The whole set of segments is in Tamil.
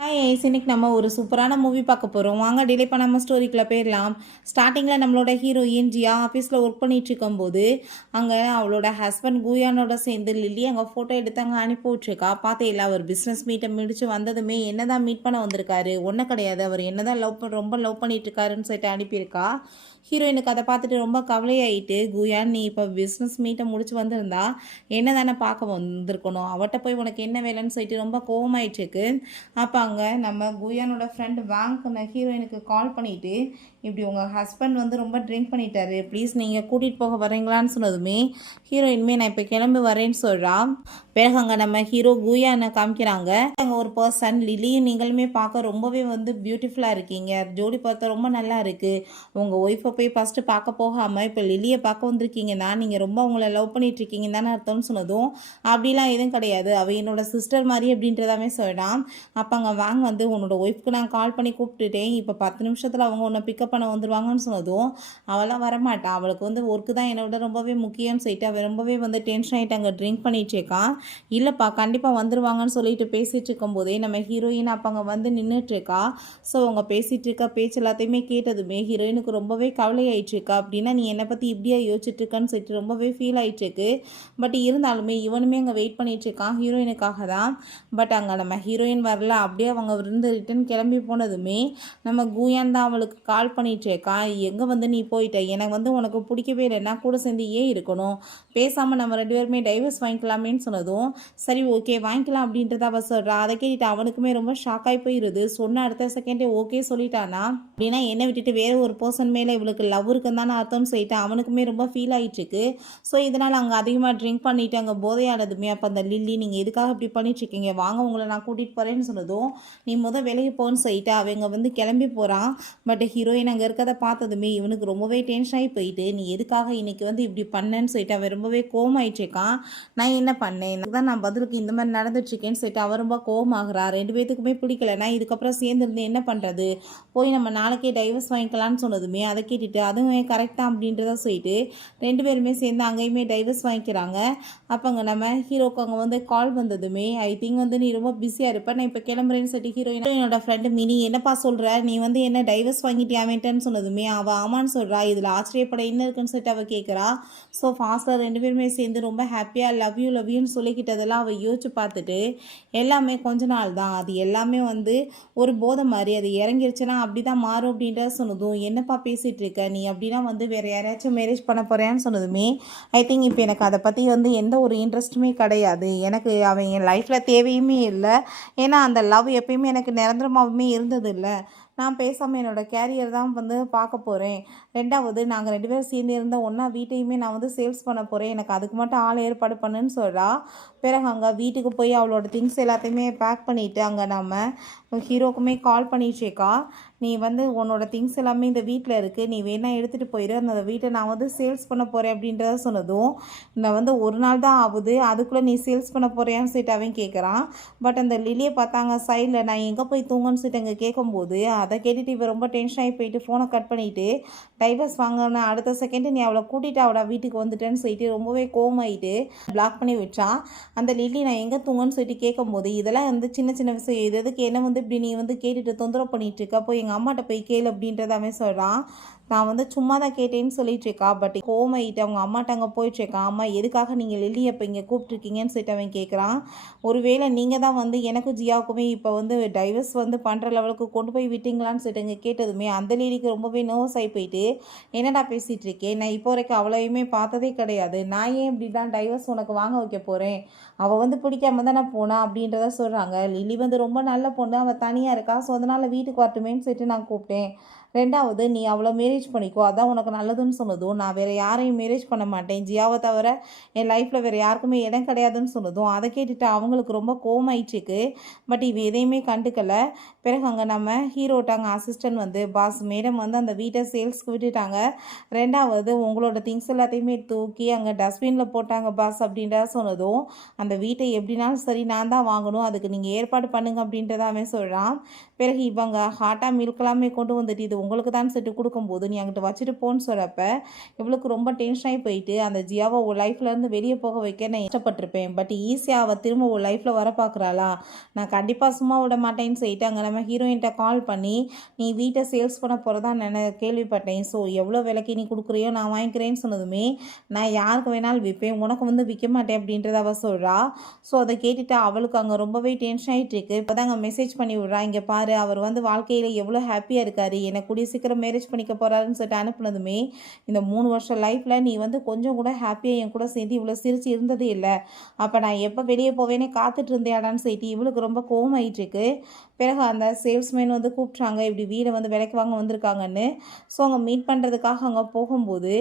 ஹாய் ஐஸ், இன்னைக்கு நம்ம ஒரு சூப்பரான மூவி பார்க்க போகிறோம். வாங்க டிலே பண்ணாமல் ஸ்டோரிக்குள்ளே போயிடலாம். ஸ்டார்டிங்கில் நம்மளோட ஹீரோயின் ஜியா ஆஃபீஸில் ஒர்க் பண்ணிட்டு இருக்கும்போது அங்கே அவளோட ஹஸ்பண்ட் குயானோட சேர்ந்து லில்லி அங்கே ஃபோட்டோ எடுத்து அங்கே அனுப்பி விட்ருக்கா. பார்த்தே அவர் பிஸ்னஸ் மீட்டை முடிச்சு வந்ததுமே என்னதான் மீட் பண்ண வந்திருக்காரு, ஒன்றும் கிடையாது, அவர் என்னதான் ரொம்ப லவ் பண்ணிட்டு இருக்காருன்னு சொல்லிட்டு அனுப்பியிருக்கா. ஹீரோயினுக்கு அதை பார்த்துட்டு ரொம்ப கவலையாயிட்டு, குயான் நீ இப்போ பிஸ்னஸ் மீட்டை முடிச்சு வந்திருந்தா என்ன தானே பார்க்க வந்திருக்கணும், அவட்ட போய் உனக்கு என்ன வேலைன்னு சொல்லிட்டு ரொம்ப கோவமாயிட்டுருக்கு. அப்போ அங்கே நம்ம குயானோட ஃப்ரெண்டு வாங்க் ஹீரோயினுக்கு கால் பண்ணிவிட்டு, இப்படி உங்கள் ஹஸ்பண்ட் வந்து ரொம்ப ட்ரிங்க் பண்ணிட்டாரு, ப்ளீஸ் நீங்கள் கூட்டிகிட்டு போக வரீங்களான்னு சொன்னதுமே ஹீரோயினுமே நான் இப்போ கிளம்பி வரேன்னு சொல்கிறா. பிறகு அங்கே நம்ம ஹீரோ குயானை காமிக்கிறாங்க. அங்கே ஒரு பர்சன் லில்லியும் நீங்களுமே பார்க்க ரொம்பவே வந்து பியூட்டிஃபுல்லாக இருக்கீங்க, ஜோடி பார்த்தா ரொம்ப நல்லா இருக்குது, உங்கள் ஒய்ஃபை போய் ஃபஸ்ட்டு பார்க்க போகாமல் இப்போ லில்லியை பார்க்க வந்திருக்கீங்கன்னா நீங்கள் ரொம்ப அவங்கள லவ் பண்ணிகிட்ருக்கீங்க தானே அர்த்தம்னு சொன்னதும், அப்படிலாம் எதுவும் கிடையாது, அவள் என்னோட சிஸ்டர் மாதிரி அப்படின்றதாவே சொல்லிடான். அப்போ அங்கே வாங்க வந்து உன்னோட ஒய்ஃப்க்கு நான் கால் பண்ணி கூப்பிட்டுட்டேன், இப்போ 10 நிமிஷத்தில் அவங்க உன்னை பிக்கப் பண்ண வந்துடுவாங்கன்னு சொன்னதும் அவளாம் வரமாட்டான், அவளுக்கு வந்து ஒர்க்கு தான் என்னை விட ரொம்பவே முக்கியம்னு சொல்லிட்டு அவள் ரொம்பவே வந்து டென்ஷன் ஆகிட்டு அங்கே ட்ரிங்க் பண்ணிகிட்ருக்கான். இல்லைப்பா கண்டிப்பாக வந்துடுவாங்கன்னு சொல்லிட்டு பேசிகிட்டு இருக்கும்போதே நம்ம ஹீரோயின் அப்போ அங்கே வந்து நின்றுட்டுருக்கா. ஸோ அவங்க பேசிகிட்டு இருக்க பேச்சு எல்லாத்தையுமே கேட்டதுமே ஹீரோயினுக்கு ரொம்பவே கவலை ஆயிட்டுருக்கா. அப்படின்னா நீ என்னை பற்றி இப்படியா யோசிச்சுட்ருக்கான்னு சொல்லிட்டு ரொம்பவே ஃபீல் ஆகிட்டுருக்கு. பட் இருந்தாலுமே இவனுமே அங்கே வெயிட் பண்ணிகிட்ருக்கான் ஹீரோயினுக்காக தான். பட் அங்கே நம்ம ஹீரோயின் வரல, அப்படியே அவங்க இருந்து ரிட்டன் கிளம்பி போனதுமே நம்ம குயான் தான் அவளுக்கு கால் பண்ணிகிட்ருக்கா. எங்கே வந்து நீ போயிட்ட, எனக்கு வந்து உனக்கு பிடிக்கவே இல்லை, நான் கூட சேர்ந்து ஏன் இருக்கணும், பேசாமல் நம்ம 2 பேருமே டைவர்ஸ் வாங்கிக்கலாமேன்னு சொன்னதும் சரி ஓகே வாங்கிக்கலாம் அப்படின்றத அவள் சொல்கிறா. அதை கேட்டுட்டு அவனுக்குமே ரொம்ப ஷாக்காகி போயிடுது. சொன்ன அடுத்த செகண்டே ஓகே சொல்லிட்டானா, அப்படின்னா என்னை விட்டுட்டு வேறு ஒரு பர்சன் மேலே இவளுக்கு லவ் இருக்குன்னு தானே அர்த்தம்னு சொல்லிட்டு அவனுக்குமே ரொம்ப ஃபீல் ஆகிட்டுருக்கு. ஸோ இதனால் அங்கே அதிகமாக ட்ரிங்க் பண்ணிவிட்டு அங்கே போதையானதுமே அப்போ அந்த லில்லி நீங்கள் எதுக்காக இப்படி பண்ணிட்டுருக்கீங்க, வாங்க உங்களை நான் கூட்டிகிட்டு போகிறேன்னு சொன்னதும் நீ விலகி போன்னு சொல்லிட்டு அவங்க வந்து கிளம்பி போகிறான். பட் ஹீரோயின் அங்கே இருக்கிறத பார்த்ததுமே இவனுக்கு ரொம்பவே டென்ஷன் ஆகி போயிட்டு, நீ எதுக்காக இன்னைக்கு வந்து இப்படி பண்ணேன்னு சொல்லிட்டு அவன் ரொம்பவே கோவமாயிட்டுருக்கான். நான் என்ன பண்ணேன், எனக்கு தான் நான் பதிலுக்கு இந்த மாதிரி நடந்துட்டுருக்கேன்னு சொல்லிட்டு அவன் ரொம்ப கோவமாகறா. 2 பேத்துக்குமே பிடிக்கல, நான் இதுக்கப்புறம் சேர்ந்துருந்து என்ன பண்ணுறது, போய் நம்ம நாளைக்கே டைவர்ஸ் வாங்கிக்கலான்னு சொன்னதுமே அதை கேட்டுட்டு அதுவும் கரெக்ட் தான் அப்படின்றத சொல்லிட்டு 2 பேருமே சேர்ந்து அங்கேயுமே டைவர்ஸ் வாங்கிக்கிறாங்க. அப்போ அங்கே நம்ம ஹீரோக்கு அங்கே வந்து கால் வந்ததுமே ஐ திங்க் வந்து நீ ரொம்ப பிஸியாக இருப்ப, நான் இப்போ கிளம்புறேன்னு சொல்லிட்டு ஹீரோயினோட ஃப்ரெண்டு மினி என்னப்பா சொல்கிற, நீ வந்து என்ன டைவர்ஸ் வாங்கிட்டியாவேன்ட்டேன்னு சொன்னதுமே அவள் ஆமான்னு சொல்கிறா. இதில் ஆச்சரியப்பட என்ன இருக்குன்னு சொல்லிட்டு அவள் கேட்குறா. ஸோ ஃபாஸ்ட்டாக 2 பேருமே சேர்ந்து ரொம்ப ஹாப்பியாக லவ் யூன்னு சொல்லிக்கிட்டதெல்லாம் அவள் யோசிச்சு பார்த்துட்டு எல்லாமே கொஞ்ச நாள் தான், அது எல்லாமே வந்து ஒரு போதை மாதிரி, அது இறங்கிருச்சுன்னா அப்படி தான் மாறும் அப்படின்றத சொன்னதும் என்னப்பா பேசிகிட்டு இருக்க நீ, அப்படின்னா வந்து வேறு யாரையாச்சும் மேரேஜ் பண்ண போகிறேன்னு சொன்னதுமே ஐ திங்க் இப்போ எனக்கு அதை பற்றி வந்து எந்த ஒரு இன்ட்ரெஸ்ட்டுமே கிடையாது, எனக்கு அவன் என் லைஃப்பில் தேவையுமே இல்லை, ஏன்னா அந்த லவ் எப்பயுமே எனக்கு நிரந்தரமாகவுமே இருந்தது இல்லை, நான் பேசாமல் என்னோடய கேரியர் தான் வந்து பார்க்க போகிறேன், 2வது நாங்கள் 2 பேரும் சேர்ந்து இருந்த ஒன்றா வீட்டையுமே நான் வந்து சேல்ஸ் பண்ண போகிறேன், எனக்கு அதுக்கு மட்டும் ஆள் ஏற்பாடு பண்ணுன்னு சொல்கிறா. பிறகு அங்கே வீட்டுக்கு போய் அவளோட திங்ஸ் எல்லாத்தையுமே பேக் பண்ணிவிட்டு அங்கே நம்ம ஹீரோக்குமே கால் பண்ணிட்டுருக்கா. நீ வந்து உன்னோட திங்ஸ் எல்லாமே இந்த வீட்டில் இருக்குது, நீ வேணா எடுத்துகிட்டு போயிடு, அந்த வீட்டை நான் வந்து சேல்ஸ் பண்ண போகிறேன் அப்படின்றத சொன்னதும் நான் வந்து ஒரு நாள் தான் ஆகுது, அதுக்குள்ளே நீ சேல்ஸ் பண்ண போறியான்னு சொல்லிட்டு அவன் கேட்குறான். பட் அந்த லில்லியை பார்த்தாங்க சைடில், நான் எங்கே போய் தூங்கன்னு சொல்லிட்டு அங்கே கேட்கும்போது அதை கேட்டுட்டு இவன் ரொம்ப டென்ஷன் ஆகி போயிட்டு ஃபோனை கட் பண்ணிவிட்டு டைவர்ஸ் வாங்கின அடுத்த செகண்டு நீ அவளை கூட்டிகிட்டு அவளை வீட்டுக்கு வந்துட்டேன்னு சொல்லிட்டு ரொம்பவே கோவமாயிட்டு பிளாக் பண்ணி விட்டான். அந்த லில்லி நான் எங்கே தூங்கன்னு சொல்லிட்டு கேட்கும்போது இதெல்லாம் வந்து சின்ன சின்ன விஷயம், இது எதுக்கு என்ன வந்து இப்படி நீ வந்து கேட்டுட்டு தொந்தரவு பண்ணிட்டு இருக்க, போய் எங்கள் அம்மாட்ட போய் கேளு அப்படின்றத அவன் சொல்கிறான். நான் வந்து சும்மா தான் கேட்டேன்னு சொல்லிட்டு இருக்கா. பட் கோமாயிட்டு அவங்க அம்மாட்ட அங்கே போயிட்டுருக்கான். அம்மா எதுக்காக நீங்கள் லில்லியை இப்போ இங்கே கூப்பிட்ருக்கீங்கன்னு சொல்லிட்டு அவன் கேட்குறான். ஒருவேளை நீங்கள் தான் வந்து எனக்கும் ஜியாவுக்குமே இப்போ வந்து டைவர்ஸ் வந்து பண்ணுற லெவலுக்கு கொண்டு போய் விட்டீங்களான்னு சொல்லிட்டு இங்கே கேட்டதுமே அந்த லில்லிக்கு ரொம்பவே நர்வஸ் ஆகி போயிட்டு, என்னடா பேசிகிட்டு இருக்கேன், நான் இப்போ வரைக்கும் அவளையுமே பார்த்ததே கிடையாது, நான் ஏன் இப்படி தான் டைவர்ஸ் உனக்கு வாங்க வைக்க போகிறேன், அவள் வந்து பிடிக்காம தான் நான் போனா அப்படின்றத சொல்கிறாங்க. லில்லி வந்து ரொம்ப நல்ல பொண்ணு, அவள் தனியாக இருக்கா, ஸோ அதனால் வீட்டுக்கு வரட்டுமேன்னு சொல்லிட்டு நான் கூப்பிட்டேன், 2வது நீ அவளை மேரேஜ் பண்ணிக்கோ, அதான் உனக்கு நல்லதுன்னு சொன்னதும் நான் வேறு யாரையும் மேரேஜ் பண்ண மாட்டேன், ஜியாவை தவிர என் லைஃப்பில் வேறு யாருக்குமே இடம் கிடையாதுன்னு சொன்னதும் அதை கேட்டுட்டு அவங்களுக்கு ரொம்ப கோவமாயிடுச்சுக்கு. பட் இவ எதையுமே கண்டுக்கலை. பிறகு அங்கே நம்ம ஹீரோட்டாங்க அசிஸ்டன்ட் வந்து பாஸ் மேடம் வந்து அந்த வீட்டை சேல்ஸ்க்கு விட்டுட்டாங்க, 2வது உங்களோட திங்ஸ் எல்லாத்தையுமே தூக்கி அங்கே டஸ்ட்பினில் போட்டாங்க பாஸ் அப்படின்றத சொன்னதும் அந்த வீட்டை எப்படினாலும் சரி நான் தான் வாங்கணும், அதுக்கு நீங்கள் ஏற்பாடு பண்ணுங்க அப்படின்றத அவன் சொல்கிறான். பிறகு இவங்க ஹாட்டாக மில்கெல்லாமே கொண்டு வந்துட்டு இது உங்களுக்கு தான் சொல்லிட்டு கொடுக்கும்போது நீ அங்கிட்டு வச்சுட்டு போன்னு சொல்கிறப்ப இவளுக்கு ரொம்ப டென்ஷன் ஆகி போயிட்டு அந்த ஜியாவை உன் லைஃப்லேருந்து வெளியே போக வைக்க நான் இஷ்டப்பட்டிருப்பேன். பட் ஈஸியாக அவள் திரும்ப உன் லைஃப்பில் வர பார்க்குறாளா, நான் கண்டிப்பாக சும்மா விட மாட்டேன்னு சொல்லிட்டு அங்கே நம்ம ஹீரோயின்ட்ட கால் பண்ணி நீ வீட்டை சேல்ஸ் பண்ண போகிறதா நான் கேள்விப்பட்டேன். ஸோ எவ்வளோ விலைக்கு நீ கொடுக்குறியோ நான் வாங்கிக்கிறேன்னு சொன்னதுமே நான் யாருக்கு வேணாலும் விற்பேன், உனக்கு வந்து விற்க மாட்டேன் அப்படின்றத அவள் சொல்கிறா. ஸோ அதை கேட்டுட்டு அவளுக்கு அங்கே ரொம்பவே டென்ஷன் ஆகிட்டு இருக்கு. இப்போ தான் அங்கே மெசேஜ் பண்ணி விட்றா, இங்கே பாரு அவர் வந்து வாழ்க்கையில் எவ்வளோ ஹாப்பியாக இருக்காரு, என்னை கூடிய சீக்கிரம் மேரேஜ் பண்ணிக்க போகிறாருன்னு சொல்லிட்டு அனுப்புனதுமே இந்த 3 வருஷம் லைஃப்பில் நீ வந்து கொஞ்சம் கூட ஹாப்பியாக என் கூட சேர்ந்து இவ்வளோ சிரிச்சு இருந்ததே இல்லை, அப்போ நான் எப்போ வெளியே போவேனே காத்துட்டு இருந்தேடான்னு சொல்லிட்டு இவளுக்கு ரொம்ப கோவம் ஆகிட்டு இருக்கு. பிறகு அந்த சேல்ஸ்மேன் வந்து கூப்பிட்றாங்க, இப்படி வீடை வந்து விலைக்கு வாங்க வந்திருக்காங்கன்னு. ஸோ அங்கே மீட் பண்ணுறதுக்காக அங்கே போகும்போது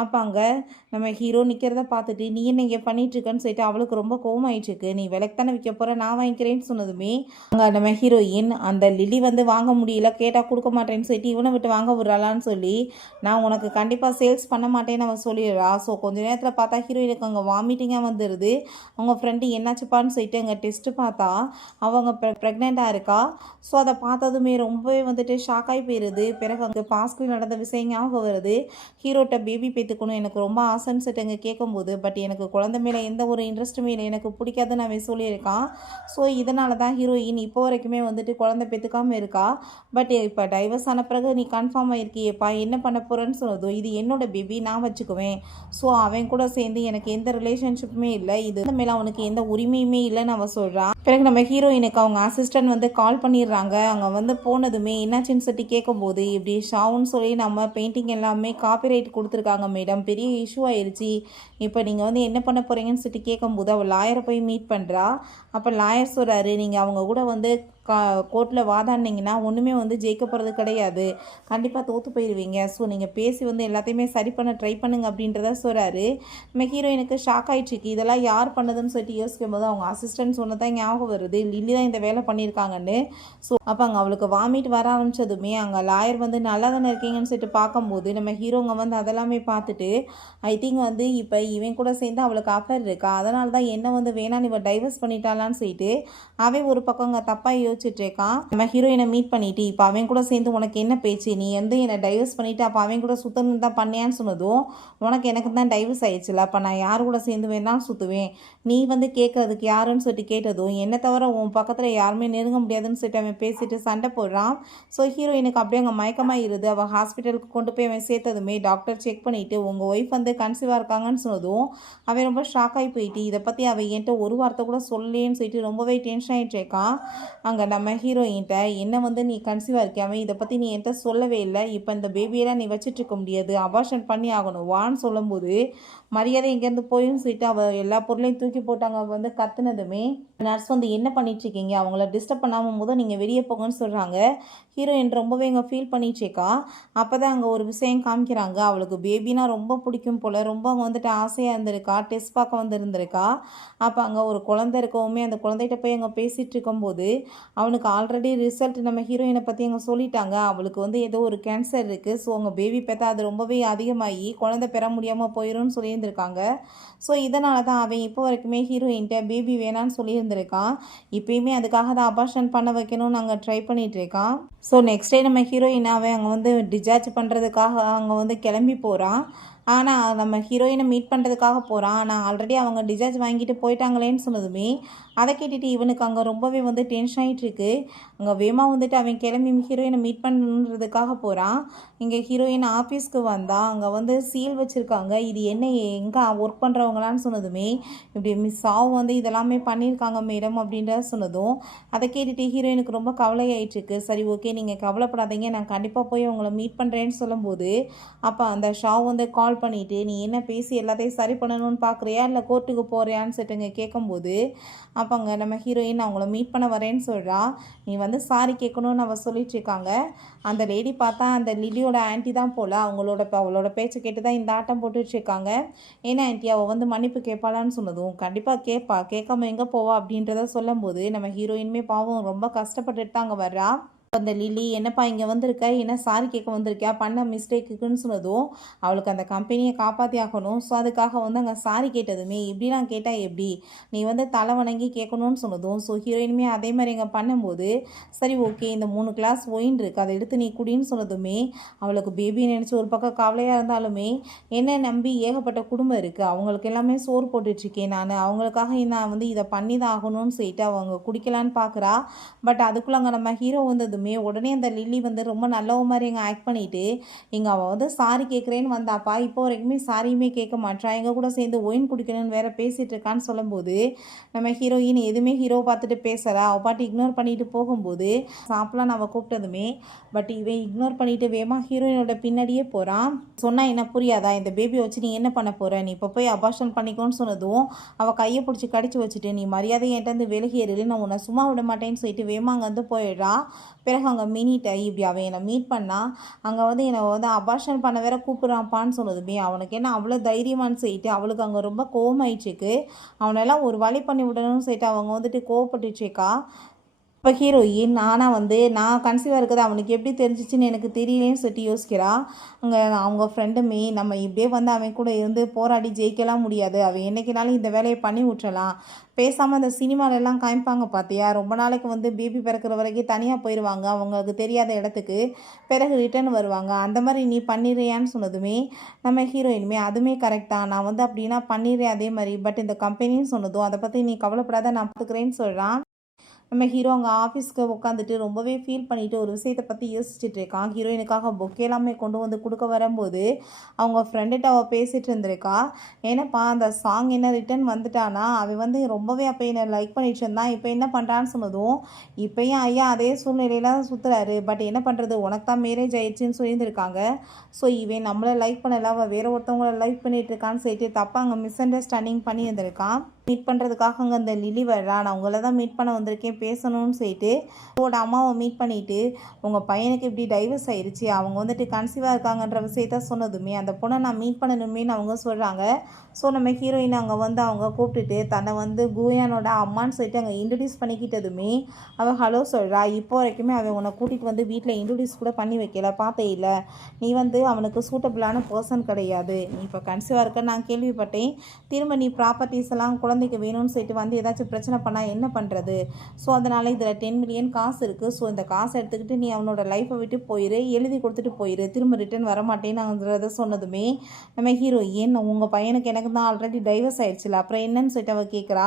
அப்போ அங்கே நம்ம ஹீரோ நிற்கிறத பார்த்துட்டு நீ என்ன இங்கே பண்ணிகிட்ருக்கன்னு சொல்லிட்டு அவளுக்கு ரொம்ப கோவம் ஆயிட்டுருக்கு. நீ விலைக்கு தானே விற்க போகிற, நான் வாங்கிக்கிறேன்னு சொன்னதுமே அங்கே நம்ம ஹீரோயின் அந்த லில்லி வந்து வாங்க முடியல, கேட்டால் கொடுக்க மாட்டேன்னு சொல்லிட்டு இவனை விட்டு வாங்க விட்றாளான்னு சொல்லி நான் உனக்கு கண்டிப்பாக சேல்ஸ் பண்ண மாட்டேன்னு அவன் சொல்லிடுறா. ஸோ கொஞ்ச நேரத்தில் பார்த்தா ஹீரோயினுக்கு அங்கே வாமிட்டிங்காக வந்துடுது. அவங்க ஃப்ரெண்டு என்னாச்சுப்பான்னு சொல்லிட்டு அங்கே டெஸ்ட்டு பார்த்தா அவங்க ப்ரெக்னெண்ட்டாக இருக்கா. ஸோ அதை பார்த்ததுமே ரொம்பவே வந்துட்டு ஷாக்காகி போயிடுது. பிறகு அங்கே பாஸ்டில் நடந்த விஷயம் ஞாபகம் வருது. ஹீரோட்ட பேபி பேத்துக்கணும் எனக்கு ரொம்ப ஆசைன்னு சொல்லிட்டு அங்கே கேட்கும்போது பட் எனக்கு குழந்தை மேலே எந்த ஒரு இன்ட்ரெஸ்ட்டுமே இல்லை, எனக்கு பிடிக்காதுன்னு அவன் சொல்லியிருக்கான். ஸோ இதனால தான் ஹீரோயின் இப்போ வரைக்குமே வந்துட்டு குழந்தை பெற்றுக்காமல் இருக்கா. பட் இப்போ டைவர்ஸ் ஆன பிறகு நீ கன்ஃபார்ம் ஆகிருக்கியப்பா, என்ன பண்ண போகிறேன்னு சொன்னதும் இது என்னோட பேபி நான் வச்சுக்குவேன், ஸோ அவன் கூட சேர்ந்து எனக்கு எந்த ரிலேஷன்ஷிப்புமே இல்லை, இது மேலே அவனுக்கு எந்த உரிமையுமே இல்லைன்னு அவன் சொல்கிறான். பிறகு நம்ம ஹீரோயினுக்கு அவங்க அசிஸ்டன்ட் வந்து கால் பண்ணிடுறாங்க. அங்கே வந்து போனதுமே என்னாச்சுன்னு சொல்லிட்டு கேட்கும்போது இப்படி ஷாவுன்னு சொல்லி நம்ம பெயிண்டிங் எல்லாமே காப்பிரைட் கொடுத்துருக்காங்க மேடம், பெரிய இஷ்யூ ஆயிடுச்சு, இப்போ நீங்கள் வந்து என்ன பண்ண போகிறீங்கன்னு சொல்லிட்டு கேட்கும்போது அவள் லாயரை போய் மீட் பண்ணுறா. அப்போ லாயர் சொல்கிறாரு, நீங்கள் அவங்க கூட வந்து கோர்ட்டில் வாதாடினீங்கன்னா ஒன்றுமே வந்து ஜெயிக்க போகிறது கிடையாது, கண்டிப்பாக தோற்று போயிடுவீங்க, ஸோ நீங்கள் பேசி வந்து எல்லாத்தையுமே சரி பண்ண ட்ரை பண்ணுங்க அப்படின்றத சொல்கிறாரு. நம்ம ஹீரோயினுக்கு ஷாக் ஆகிடுச்சு, இதெல்லாம் யார் பண்ணதுன்னு சொல்லிட்டு யோசிக்கும் போது அவங்க அசிஸ்டன்ட் சொன்னதான் ஞாபகம் வருது, லில்லி தான் இந்த வேலை பண்ணியிருக்காங்கன்னு. ஸோ அப்போ அங்கே அவளுக்கு வாமிட் வர ஆரம்பித்ததுமே அங்கே லாயர் வந்து நல்லா தானே இருக்கீங்கன்னு சொல்லிட்டு பார்க்கும்போது நம்ம ஹீரோங்க வந்து அதெல்லாமே பார்த்துட்டு ஐ திங்க் வந்து இப்போ இவன் கூட சேர்ந்து அவளுக்கு அஃபேர் இருக்கா, அதனால தான் என்ன வந்து வேணான்னு இவன் டைவர்ஸ் பண்ணிட்டாலான்னு சொல்லிட்டு அவன் ஒரு பக்கம் அங்கே தப்பாக யோசிச்சுட்ருக்கான். நம்ம ஹீரோயினை மீட் பண்ணிட்டு இப்போ அவன் கூட சேர்ந்து உனக்கு என்ன பேச்சு, நீ வந்து என்னை டைவர்ஸ் பண்ணிவிட்டு அப்போ அவன் கூட சுத்தணும் தான் பண்ணியான்னு சொன்னதும் உனக்கு எனக்கு தான் டைவர்ஸ் ஆயிடுச்சுல, அப்போ நான் யார் கூட சேர்ந்து வேணாலும் சுற்றுவேன், நீ வந்து கேட்குறதுக்கு யாருன்னு சொல்லிட்டு கேட்டதும் என்னை தவிர உன் பக்கத்தில் யாருமே நெருங்க முடியாதுன்னு சொல்லிட்டு அவன் பேசிட்டு சண்டை போடுறான். ஸோ ஹீரோயினுக்கு அப்படியே அங்கே மயக்கமாக இருது. அவள் ஹாஸ்பிட்டலுக்கு கொண்டு போய் அவன் சேர்த்ததுமே டாக்டர் செக் பண்ணிவிட்டு உங்கள் ஒய்ஃப் வந்து கன்சீவாக இருக்காங்கன்னு சொன்னதும் அவன் ரொம்ப ஷாக் ஆகி போயிட்டு இதை பற்றி அவன் என்கிட்ட ஒரு வார்த்தை கூட சொல்லேன்னு சொல்லிட்டு ரொம்பவே டென்ஷன் ஆகிட்டு இருக்கான். அங்கே நம்ம ஹீரோயின்ட்ட என்ன வந்து நீ கன்சீவாக இருக்காம இதை பற்றி நீ என்கிட்ட சொல்லவே இல்லை, இப்போ இந்த பேபியெல்லாம் நீ வச்சுட்டு இருக்க முடியாது, அபார்ஷன் பண்ணி ஆகணும் வான்னு சொல்லும்போது மரியாதை இங்கேருந்து போயின்னு சொல்லிட்டு அவள் எல்லா பொருளையும் தூக்கி போட்டாங்க. வந்து கத்துனதுமே நர்ஸ் வந்து என்ன பண்ணிட்டுருக்கீங்க, அவங்கள டிஸ்டர்ப் பண்ணாமல் போது நீங்கள் வெளியே போங்கன்னு சொல்கிறாங்க. ஹீரோயின் ரொம்பவே இங்கே ஃபீல் பண்ணிட்டுருக்கா. அப்போ தான் அங்கே ஒரு விஷயம் காமிக்கிறாங்க, அவளுக்கு பேபினா ரொம்ப பிடிக்கும் போல், ரொம்ப அங்கே வந்துட்டு ஆசையாக இருந்திருக்கா, டெஸ்ட் பார்க்க வந்துருந்துருக்கா. அப்போ அங்கே ஒரு குழந்தை இருக்கவுமே அந்த குழந்தைகிட்ட போய் அங்கே பேசிகிட்டு இருக்கும்போது அவனுக்கு ஆல்ரெடி ரிசல்ட் நம்ம ஹீரோயினை பற்றி அங்கே சொல்லிட்டாங்க, அவளுக்கு வந்து ஏதோ ஒரு கேன்சர் இருக்குது, ஸோ அவங்க பேபி பெற்றா அது ரொம்பவே அதிகமாகி குழந்தை பெற முடியாமல் போயிடும்னு சொல்லியிருந்திருக்காங்க. ஸோ இதனால தான் அவன் இப்போ வரைக்குமே ஹீரோயின்ட்ட பேபி வேணான்னு சொல்லியிருந்திருக்கான். இப்போயுமே அதுக்காக தான் அபார்ஷன் பண்ண வைக்கணும்னு அங்கே ட்ரை பண்ணிகிட்டு இருக்கான். ஸோ நெக்ஸ்ட் டே நம்ம ஹீரோயின் அவன் அங்கே வந்து டிஸ்சார்ஜ் பண்ணுறதுக்காக அங்கே வந்து கிளம்பி போகிறான். ஆனால் நம்ம ஹீரோயினை மீட் பண்ணுறதுக்காக போகிறான். ஆனால் ஆல்ரெடி அவங்க டிஸ்சார்ஜ் வாங்கிட்டு போயிட்டாங்களேன்னு சொன்னதுமே அதை கேட்டுட்டு இவனுக்கு அங்கே ரொம்பவே வந்து டென்ஷன் ஆகிட்டுருக்கு. அங்கே வேகமாக வந்துட்டு அவன் கிளம்பி ஹீரோயினை மீட் பண்ணுறதுக்காக போகிறான். இங்கே ஹீரோயின் ஆஃபீஸ்க்கு வந்தால் அங்கே வந்து சீல் வச்சுருக்காங்க, இது என்ன எங்கே ஒர்க் பண்ணுறவங்களான்னு சொன்னதுமே இப்படி மிஸ் சாவு வந்து இதெல்லாமே பண்ணியிருக்காங்க மேடம் அப்படின்ற சொன்னதும் அதை கேட்டுட்டு ஹீரோயினுக்கு ரொம்ப கவலை ஆகிட்டுருக்கு. சரி ஓகே நீங்கள் கவலைப்படாதீங்க, நான் கண்டிப்பாக போய் அவங்கள மீட் பண்ணுறேன்னு சொல்லும்போது அப்போ அந்த ஷாவ் வந்து கால் பண்ணிவிட்டு நீ என்ன பேசி எல்லாத்தையும் சரி பண்ணணும்னு பார்க்குறியா இல்லை கோர்ட்டுக்கு போகிறியான்னு சொல்லிட்டுங்க கேட்கும்போது அப்போ அங்கே நம்ம ஹீரோயின் அவங்கள மீட் பண்ண வரேன்னு சொல்கிறா. நீ வந்து சாரி கேட்கணும்னு அவள் சொல்லிட்டுருக்காங்க. அந்த லேடி பார்த்தா அந்த லில்லியோட ஆன்ட்டி தான் போல், அவளோட பேச்சை கேட்டு தான் இந்த ஆட்டம் போட்டுட்ருக்காங்க. ஏன்னா ஆன்ட்டி அவள் வந்து மன்னிப்பு கேட்பாளான்னு சொன்னதும் கண்டிப்பாக கேட்காம எங்கே போவா அப்படின்றத சொல்லும்போது நம்ம ஹீரோயினுமே பாவம் ரொம்ப கஷ்டப்பட்டுட்டு தான் அங்கே வர்றா. அந்த லில்லி என்னப்பா இங்கே வந்திருக்க, என்ன சாரி கேட்க வந்திருக்கியா, பண்ண மிஸ்டேக்குன்னு சொன்னதும் அவளுக்கு அந்த கம்பெனியை காப்பாற்றி ஆகணும். ஸோ அதுக்காக வந்து அங்கே சாரி கேட்டதுமே இப்படிலாம் கேட்டால் எப்படி, நீ வந்து தலை வணங்கி கேட்கணும்னு சொன்னதும் ஸோ ஹீரோயினுமே அதே மாதிரி இங்கே பண்ணும்போது சரி ஓகே இந்த 3 கிளாஸ் ஒயின் இருக்குது அதை எடுத்து நீ குடின்னு சொன்னதுமே அவளுக்கு பேபி நினச்சி ஒரு பக்கம் கவலையாக இருந்தாலுமே என்ன நம்பி ஏகப்பட்ட குடும்பம் இருக்குது, அவங்களுக்கு எல்லாமே சோறு போட்டுட்ருக்கேன் அவங்களுக்காக நான் வந்து இதை பண்ணி தான் ஆகணும்னு சொல்லிட்டு அவங்க குடிக்கலான்னு பார்க்குறா. பட் அதுக்குள்ளே அங்கே நம்ம ஹீரோ வந்ததுமே உடனே அந்த லில்லி வந்து ரொம்ப நல்லவ மாதிரி இங்கே ஆக்ட் பண்ணிவிட்டு இங்கே அவள் வந்து சாரி கேட்குறேன்னு வந்தாப்பா, இப்போ வரைக்குமே சாரியுமே கேட்க மாட்டா, எங்கள் கூட சேர்ந்து ஒயின் குடிக்கணும்னு வேற பேசிகிட்டு இருக்கான்னு சொல்லும்போது நம்ம ஹீரோயின் எதுவுமே ஹீரோ பார்த்துட்டு பேசுகிறா, அவள் பாட்டு இக்னோர் பண்ணிட்டு போகும்போது சாப்பிட்லான்னு அவள் கூப்பிட்டதுமே பட் இவன் இக்னோர் பண்ணிட்டு வேமா ஹீரோயினோட பின்னாடியே போகிறான். சொன்னால் என்ன புரியாதா, இந்த பேபியை வச்சு நீ என்ன பண்ண போகிற, நீ இப்போ போய் அபார்ஷன் பண்ணிக்கோன்னு சொன்னதும் அவள் கையை பிடிச்சி கடிச்சு வச்சுட்டு நீ மரியாதை என்கிட்ட விலகி ஏறல, நான் உன்னை சும்மா விட மாட்டேன்னு சொல்லிட்டு வேமா அங்கே வந்து போயிடுறா. பிறகு அங்கே மினிட்ட இப்படி அவன் என்னை மீட் பண்ணால் அங்கே வந்து என்னை வந்து அபார்ஷன் பண்ண வேற கூப்பிட்றான்ப்பான்னு சொன்னதுமே அவனுக்கு என்ன அவ்வளோ தைரியமானு சொல்லிட்டு அவளுக்கு அங்கே ரொம்ப கோவமாயிடுச்சுக்கு. அவனெல்லாம் ஒரு வழி பண்ணி விடணும்னு சொல்லிட்டு அவங்க வந்துட்டு கோவப்பட்டுச்சேக்கா. இப்போ ஹீரோயின் நானாக வந்து நான் கன்சீவாக இருக்கிறது அவனுக்கு எப்படி தெரிஞ்சிச்சுன்னு எனக்கு தெரியலேன்னு சொல்லிட்டு யோசிக்கிறா. அங்கே அவங்க ஃப்ரெண்டுமே நம்ம இப்படியே வந்து அவன் கூட இருந்து போராடி ஜெயிக்கலாம் முடியாது, அவன் என்றைக்கினாலும் இந்த வேலையை பண்ணி விட்டுறலாம், பேசாமல் அந்த சினிமாலெல்லாம் காமிப்பாங்க பார்த்தியா, ரொம்ப நாளைக்கு வந்து பேபி பிறக்கிற வரைக்கும் தனியாக போயிடுவாங்க அவங்களுக்கு தெரியாத இடத்துக்கு, பிறகு ரிட்டர்ன் வருவாங்க, அந்த மாதிரி நீ பண்ணிடுறியான்னு சொன்னதுமே நம்ம ஹீரோயினுமே அதுவுமே கரெக்ட் தான், நான் வந்து அப்படின்னா பண்ணிடுறேன் அதே மாதிரி, பட் இந்த கம்பெனின்னு சொன்னதும் அதை பற்றி நீ கவலைப்படாத நான் பார்த்துக்கிறேன்னு சொல்கிறான். நம்ம ஹீரோ அங்கே ஆஃபீஸ்க்கு உட்காந்துட்டு ரொம்பவே ஃபீல் பண்ணிவிட்டு ஒரு விஷயத்தை பற்றி யோசிச்சுட்டு இருக்கான். ஹீரோயினுக்காக பொக்கே எல்லாமே கொண்டு வந்து கொடுக்க வரும்போது அவங்க ஃப்ரெண்டுகிட்ட அவள் பேசிகிட்டு இருந்திருக்கா. ஏன்னாப்பா அந்த சாங் என்ன ரிட்டன் வந்துட்டானா அவன் வந்து ரொம்பவே அப்போ என்னை லைக் பண்ணிட்டு இருந்தான், இப்போ என்ன பண்ணுறான்னு சொன்னதும் இப்போயும் ஐயா அதே சூழ்நிலையில சுற்றுறாரு, பட் என்ன பண்ணுறது உனக்கு தான் மேரேஜ் ஆயிடுச்சுன்னு சொல்லியிருந்திருக்காங்க. ஸோ இவன் நம்மளை லைக் பண்ணல, அவள் வேறு ஒருத்தவங்கள லைக் பண்ணிட்டு இருக்கான்னு சொல்லிட்டு தப்பாக அங்கே மிஸ் அண்டர்ஸ்டாண்டிங் பண்ணி இருந்திருக்கான். மீட் பண்ணுறதுக்காக அங்கே அந்த லில்லி வர்றா, நான் உங்களை தான் மீட் பண்ண வந்திருக்கேன் பேசணும்னு சொல்லிட்டு அவங்களோட அம்மாவை மீட் பண்ணிவிட்டு உங்கள் பையனுக்கு இப்படி டைவர்ஸ் ஆயிடுச்சு, அவங்க வந்துட்டு கன்சீவாக இருக்காங்கன்ற விஷயத்த சொன்னதுமே அந்த பொண்ணை நான் மீட் பண்ணணுமேனு அவங்க சொல்கிறாங்க. ஸோ நம்ம ஹீரோயின் அங்கே வந்து அவங்க கூப்பிட்டுட்டு தன்னை வந்து குயானோட அம்மான்னு சொல்லிட்டு அங்கே இன்ட்ரடியூஸ் பண்ணிக்கிட்டதுமே அவள் ஹலோ சொல்கிறா. இப்போ வரைக்குமே அவன் உன்னை கூட்டிகிட்டு வந்து வீட்டில் இன்ட்ரடியூஸ் கூட பண்ணி வைக்கல, பார்த்தே இல்லை, நீ வந்து அவனுக்கு சூட்டபிளான பர்சன் கிடையாது, நீ இப்போ கன்சீவாக இருக்க நான் கேள்விப்பட்டேன், திரும்ப நீ ப்ராப்பர்ட்டிஸ் எல்லாம் குழந்தைக்கு வேணும்னு சொல்லிட்டு வந்து ஏதாச்சும் பிரச்சனை பண்ணால் என்ன பண்ணுறது, ஸோ அதனால் இதில் 10 மில்லியன் காசு இருக்குது, ஸோ இந்த காசை எடுத்துக்கிட்டு நீ அவனோட லைஃப்பை விட்டு போயிரு, எழுதி கொடுத்துட்டு போயிரு, திரும்ப ரிட்டர்ன் வரமாட்டேன்னு சொன்னதுமே நம்ம ஹீரோயின் உங்கள் பையனுக்கு எனக்கு தான் ஆல்ரெடி டைவர்ஸ் ஆயிடுச்சுல, அப்புறம் என்னன்னு சொல்லிட்டு அவள் கேட்குறா.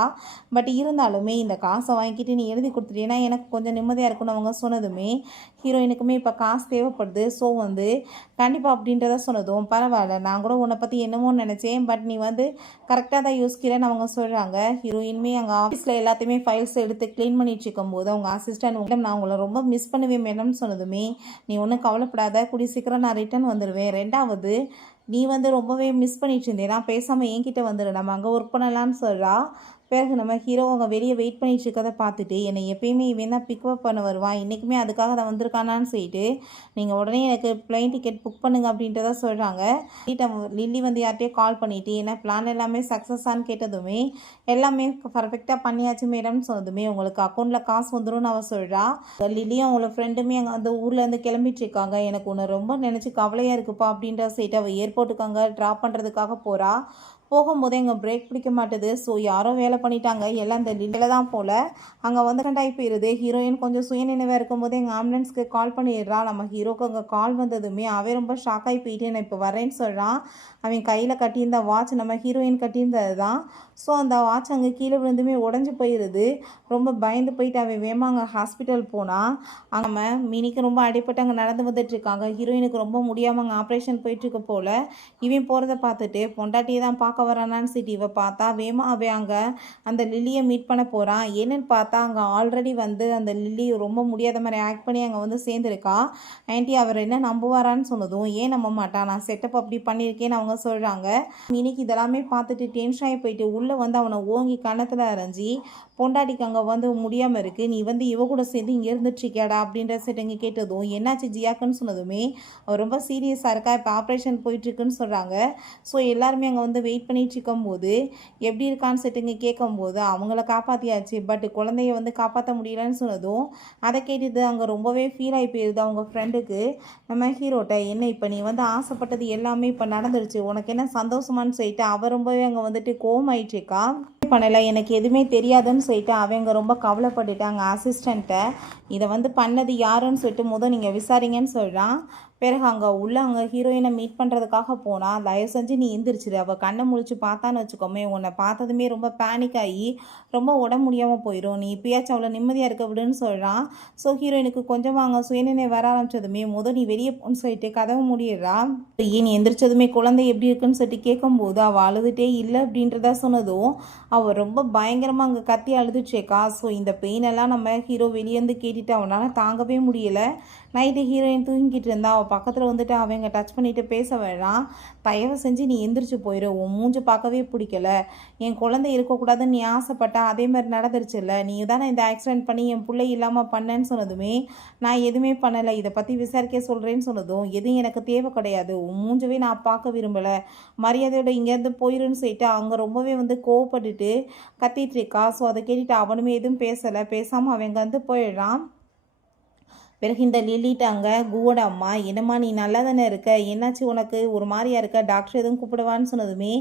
பட் இருந்தாலுமே இந்த காசை வாங்கிக்கிட்டு நீ எழுதி கொடுத்துட்டீங்கன்னா எனக்கு கொஞ்சம் நிம்மதியாக இருக்குன்னு அவங்க சொன்னதுமே ஹீரோயினுக்குமே இப்போ காசு தேவைப்படுது, ஸோ வந்து கண்டிப்பாக அப்படின்றத சொன்னதும் பரவாயில்ல, நான் கூட உன்னை பற்றி என்னமோ நினச்சேன், பட் நீ வந்து கரெக்டாக தான் யோசிக்கிறேன்னு அவங்க சொல்கிறாங்க. ஹீரோயின்மே அங்கே ஆஃபீஸில் எல்லாத்தையுமே ஃபைல்ஸ் எடுத்து க்ளீன் பண்ணிட்டு இருக்கும்போது அவங்க அசிஸ்டன்ட் நான் உங்களை ரொம்ப மிஸ் பண்ணுவேன் மேடம்னு சொன்னதுமே நீ ஒன்றும் கவலைப்படாத, கூடி சீக்கிரம் நான் ரிட்டர்ன் வந்துடுவேன், ரெண்டாவது நீ வந்து ரொம்பவே மிஸ் பண்ணிட்டு இருந்தேன், நான் பேசாமல் என்கிட்ட வந்துடு, நம்ம அங்கே ஒர்க் பண்ணலான்னு சொல்கிறா. பிறகு நம்ம ஹீரோ அவங்க வெளியே வெயிட் பண்ணிட்டு இருக்கதை பார்த்துட்டு என்னை எப்பயுமே இவன் தான் பிக்கப் பண்ண வருவான், இன்றைக்குமே அதுக்காக தான் வந்திருக்கானான்னு சொல்லிட்டு நீங்கள் உடனே எனக்கு ப்ளைன் டிக்கெட் புக் பண்ணுங்க அப்படின்றத சொல்கிறாங்க. லில்லி வந்து யார்கிட்டயே கால் பண்ணிவிட்டு என்ன பிளான் எல்லாமே சக்ஸஸான்னு கேட்டதுமே எல்லாமே பர்ஃபெக்டாக பண்ணியாச்சு மேடம்னு சொன்னதுமே உங்களுக்கு அக்கௌண்ட்டில் காசு வந்துடும் அவள் சொல்கிறா. லில்லியும் அவங்களோட ஃப்ரெண்டுமே அங்கே அந்த ஊர்லேருந்து கிளம்பிட்டு இருக்காங்க. எனக்கு ஒன்று ரொம்ப நினச்சி கவலையாக இருக்குப்பா அப்படின்ற சொல்லிட்டு அவள் ஏர்போர்ட்டுக்கு அங்கே ட்ராப் பண்ணுறதுக்காக போகிறா. போகும்போது எங்கே பிரேக் பிடிக்க மாட்டுது, ஸோ யாரோ வேலை பண்ணிட்டாங்க, எல்லாம் இந்த லில்லியில் தான் போல் அங்கே வந்து கண்டாகி போயிடுது. ஹீரோயின் கொஞ்சம் சுயநினைவாக இருக்கும்போது எங்கள் ஆம்புலன்ஸ்க்கு கால் பண்ணிடுறா. நம்ம ஹீரோக்கு அங்கே கால் வந்ததுமே அவன் ரொம்ப ஷாக்காகி போயிட்டு நான் இப்போ வரேன்னு சொல்கிறான். அவன் கையில் கட்டியிருந்த வாட்ச் நம்ம ஹீரோயின் கட்டியிருந்தது தான். ஸோ அந்த வாட்ச் அங்கே கீழே விழுந்துமே உடஞ்சி போயிடுது. ரொம்ப பயந்து போயிட்டு அவன் வேமா அங்கே ஹாஸ்பிட்டல் போனால் அங்கே நம்ம மினிக்கு ரொம்ப அடிப்பட்டு அங்கே நடந்து வந்துட்டுருக்காங்க. ஹீரோயினுக்கு ரொம்ப முடியாமல் அங்கே ஆப்ரேஷன் போயிட்டுருக்கு போல். இவன் போகிறத பார்த்துட்டு பொண்டாட்டியை தான் பார்க்க வரானான்னு சொல்லிட்டு இவ பார்த்தா வேமா அவன் அங்கே அந்த லில்லியை மீட் பண்ண போகிறான். என்னன்னு பார்த்தா அங்கே ஆல்ரெடி வந்து அந்த லில்லி ரொம்ப முடியாத மாதிரி ஆக்ட் பண்ணி அங்கே வந்து சேர்ந்துருக்கா. ஆன்ட்டி அவர் என்ன நம்புவாரான்னு சொன்னதும் ஏன் நம்ப மாட்டான், நான் செட்டப் அப்படி பண்ணியிருக்கேன்னு அவங்க சொல்கிறாங்க. மினிக்கு இதெல்லாமே பார்த்துட்டு டென்ஷன் ஆகி போயிட்டு உள்ளே வந்து அவனை ஓங்கி கன்னத்தில் அரைஞ்சி பொண்டாட்டிக்கு அங்கே வந்து முடியாமல் இருக்குது, நீ வந்து இவ கூட சேர்ந்து இங்கே இருந்துட்டுருக்கியாடா அப்படின்ற செட்டுங்க கேட்டதும் என்னாச்சு ஜியாக்குன்னு சொன்னதுமே அவர் ரொம்ப சீரியஸாக இருக்கா, இப்போ ஆப்ரேஷன் போயிட்டுருக்குன்னு சொல்கிறாங்க. ஸோ எல்லாருமே அங்கே வந்து வெயிட் பண்ணிட்டு இருக்கும்போது எப்படி இருக்கான்னு சொல்லிட்டு கேட்கும்போது அவங்கள காப்பாற்றியாச்சு, பட் குழந்தைய வந்து காப்பாற்ற முடியலன்னு சொன்னதும் அதை கேட்டுட்டு அங்கே ரொம்பவே ஃபீல் ஆகி போயிடுது அவங்க ஃப்ரெண்டுக்கு. நம்ம ஹீரோட்ட, என்ன இப்போ நீ வந்து ஆசைப்பட்டது எல்லாமே இப்போ நடந்துருச்சு, உனக்கு என்ன சந்தோஷமான்னு சொல்லிட்டு அவ ரொம்பவே அங்கே வந்துட்டு கோவமாயிட்டுருக்கா. பண்ணலை, எனக்கு எதுவுமே தெரியாதுன்னு சொல்லிட்டு அவங்க ரொம்ப கவலைப்பட்டுட்டாங்க அசிஸ்டண்ட்டை. இதை வந்து பண்ணது யாருன்னு சொல்லிட்டு நீங்கள் விசாரிங்கன்னு சொல்கிறான். பிறகு அங்கே ஹீரோயினை மீட் பண்ணுறதுக்காக போனால், தயவு செஞ்சு நீ எந்திரிச்சிரு, அவள் கண்ணை முழிச்சு பார்த்தான்னு வச்சுக்கோமே, உன்னை பார்த்ததுமே ரொம்ப பேனிக் ஆகி ரொம்ப உடம்பு முடியாமல் போயிடும், நீ இப்பயாச்சும் அவளை நிம்மதியாக இருக்க விடுன்னு சொல்கிறான். ஸோ ஹீரோயினுக்கு கொஞ்சமாக அங்கே சுயநினை வர ஆரம்பிச்சதுமே நீ வெளியே போன்னு சொல்லிட்டு கதவை முடியிடுறா. நீ எந்திரிச்சதுமே குழந்தை எப்படி இருக்குன்னு சொல்லிட்டு கேட்கும்போது அவள் அழுதுகிட்டே இல்லை அப்படின்றதா சொன்னதும் அவள் ரொம்ப பயங்கரமாக அங்கே கத்தி அழுதுச்சேக்கா. ஸோ இந்த பெயினெல்லாம் நம்ம ஹீரோ வெளியேருந்து கேட்டுட்டு அவனால் தாங்கவே முடியலை. நைட்டு ஹீரோயின் தூங்கிட்டு இருந்தா, அவள் பக்கத்தில் வந்துட்டு அவங்க டச் பண்ணிவிட்டு பேச வேணாம், தயவு செஞ்சு நீ எந்திரிச்சு போயிடு, உன் மூஞ்சி பார்க்கவே பிடிக்கல, என் குழந்தை இருக்கக்கூடாதுன்னு நீ ஆசைப்பட்டா அதே மாதிரி நடந்துருச்சுல்ல, நீ தானே இந்த ஆக்சிடென்ட் பண்ணி என் பிள்ளை இல்லாமல் பண்ணேன்னு சொன்னதுமே நான் எதுவுமே பண்ணலை, இதை பற்றி விசாரிக்க சொல்கிறேன்னு சொன்னதும் எதுவும் எனக்கு தேவை கிடையாது, உன் மூஞ்சவே நான் பார்க்க விரும்பலை, மரியாதையோட இங்கேருந்து போயிருன்னு சொல்லிட்டு அங்கே ரொம்பவே வந்து கோவப்பட்டுட்டு கத்திட்டு இருக்கா. ஸோ அதை கேட்டுட்டு அவனுமே எதுவும் பேசலை, பேசாமல் அவங்க வந்து போயிடுறான். பிறகு இந்த லில்லிட்டாங்க குவோட அம்மா, என்னம்மா நீ நல்லா தானே இருக்க, என்னாச்சு உனக்கு ஒரு மாதிரியா இருக்க, டாக்டர் எதுவும் கூப்பிடுவான்னு சொன்னதுமே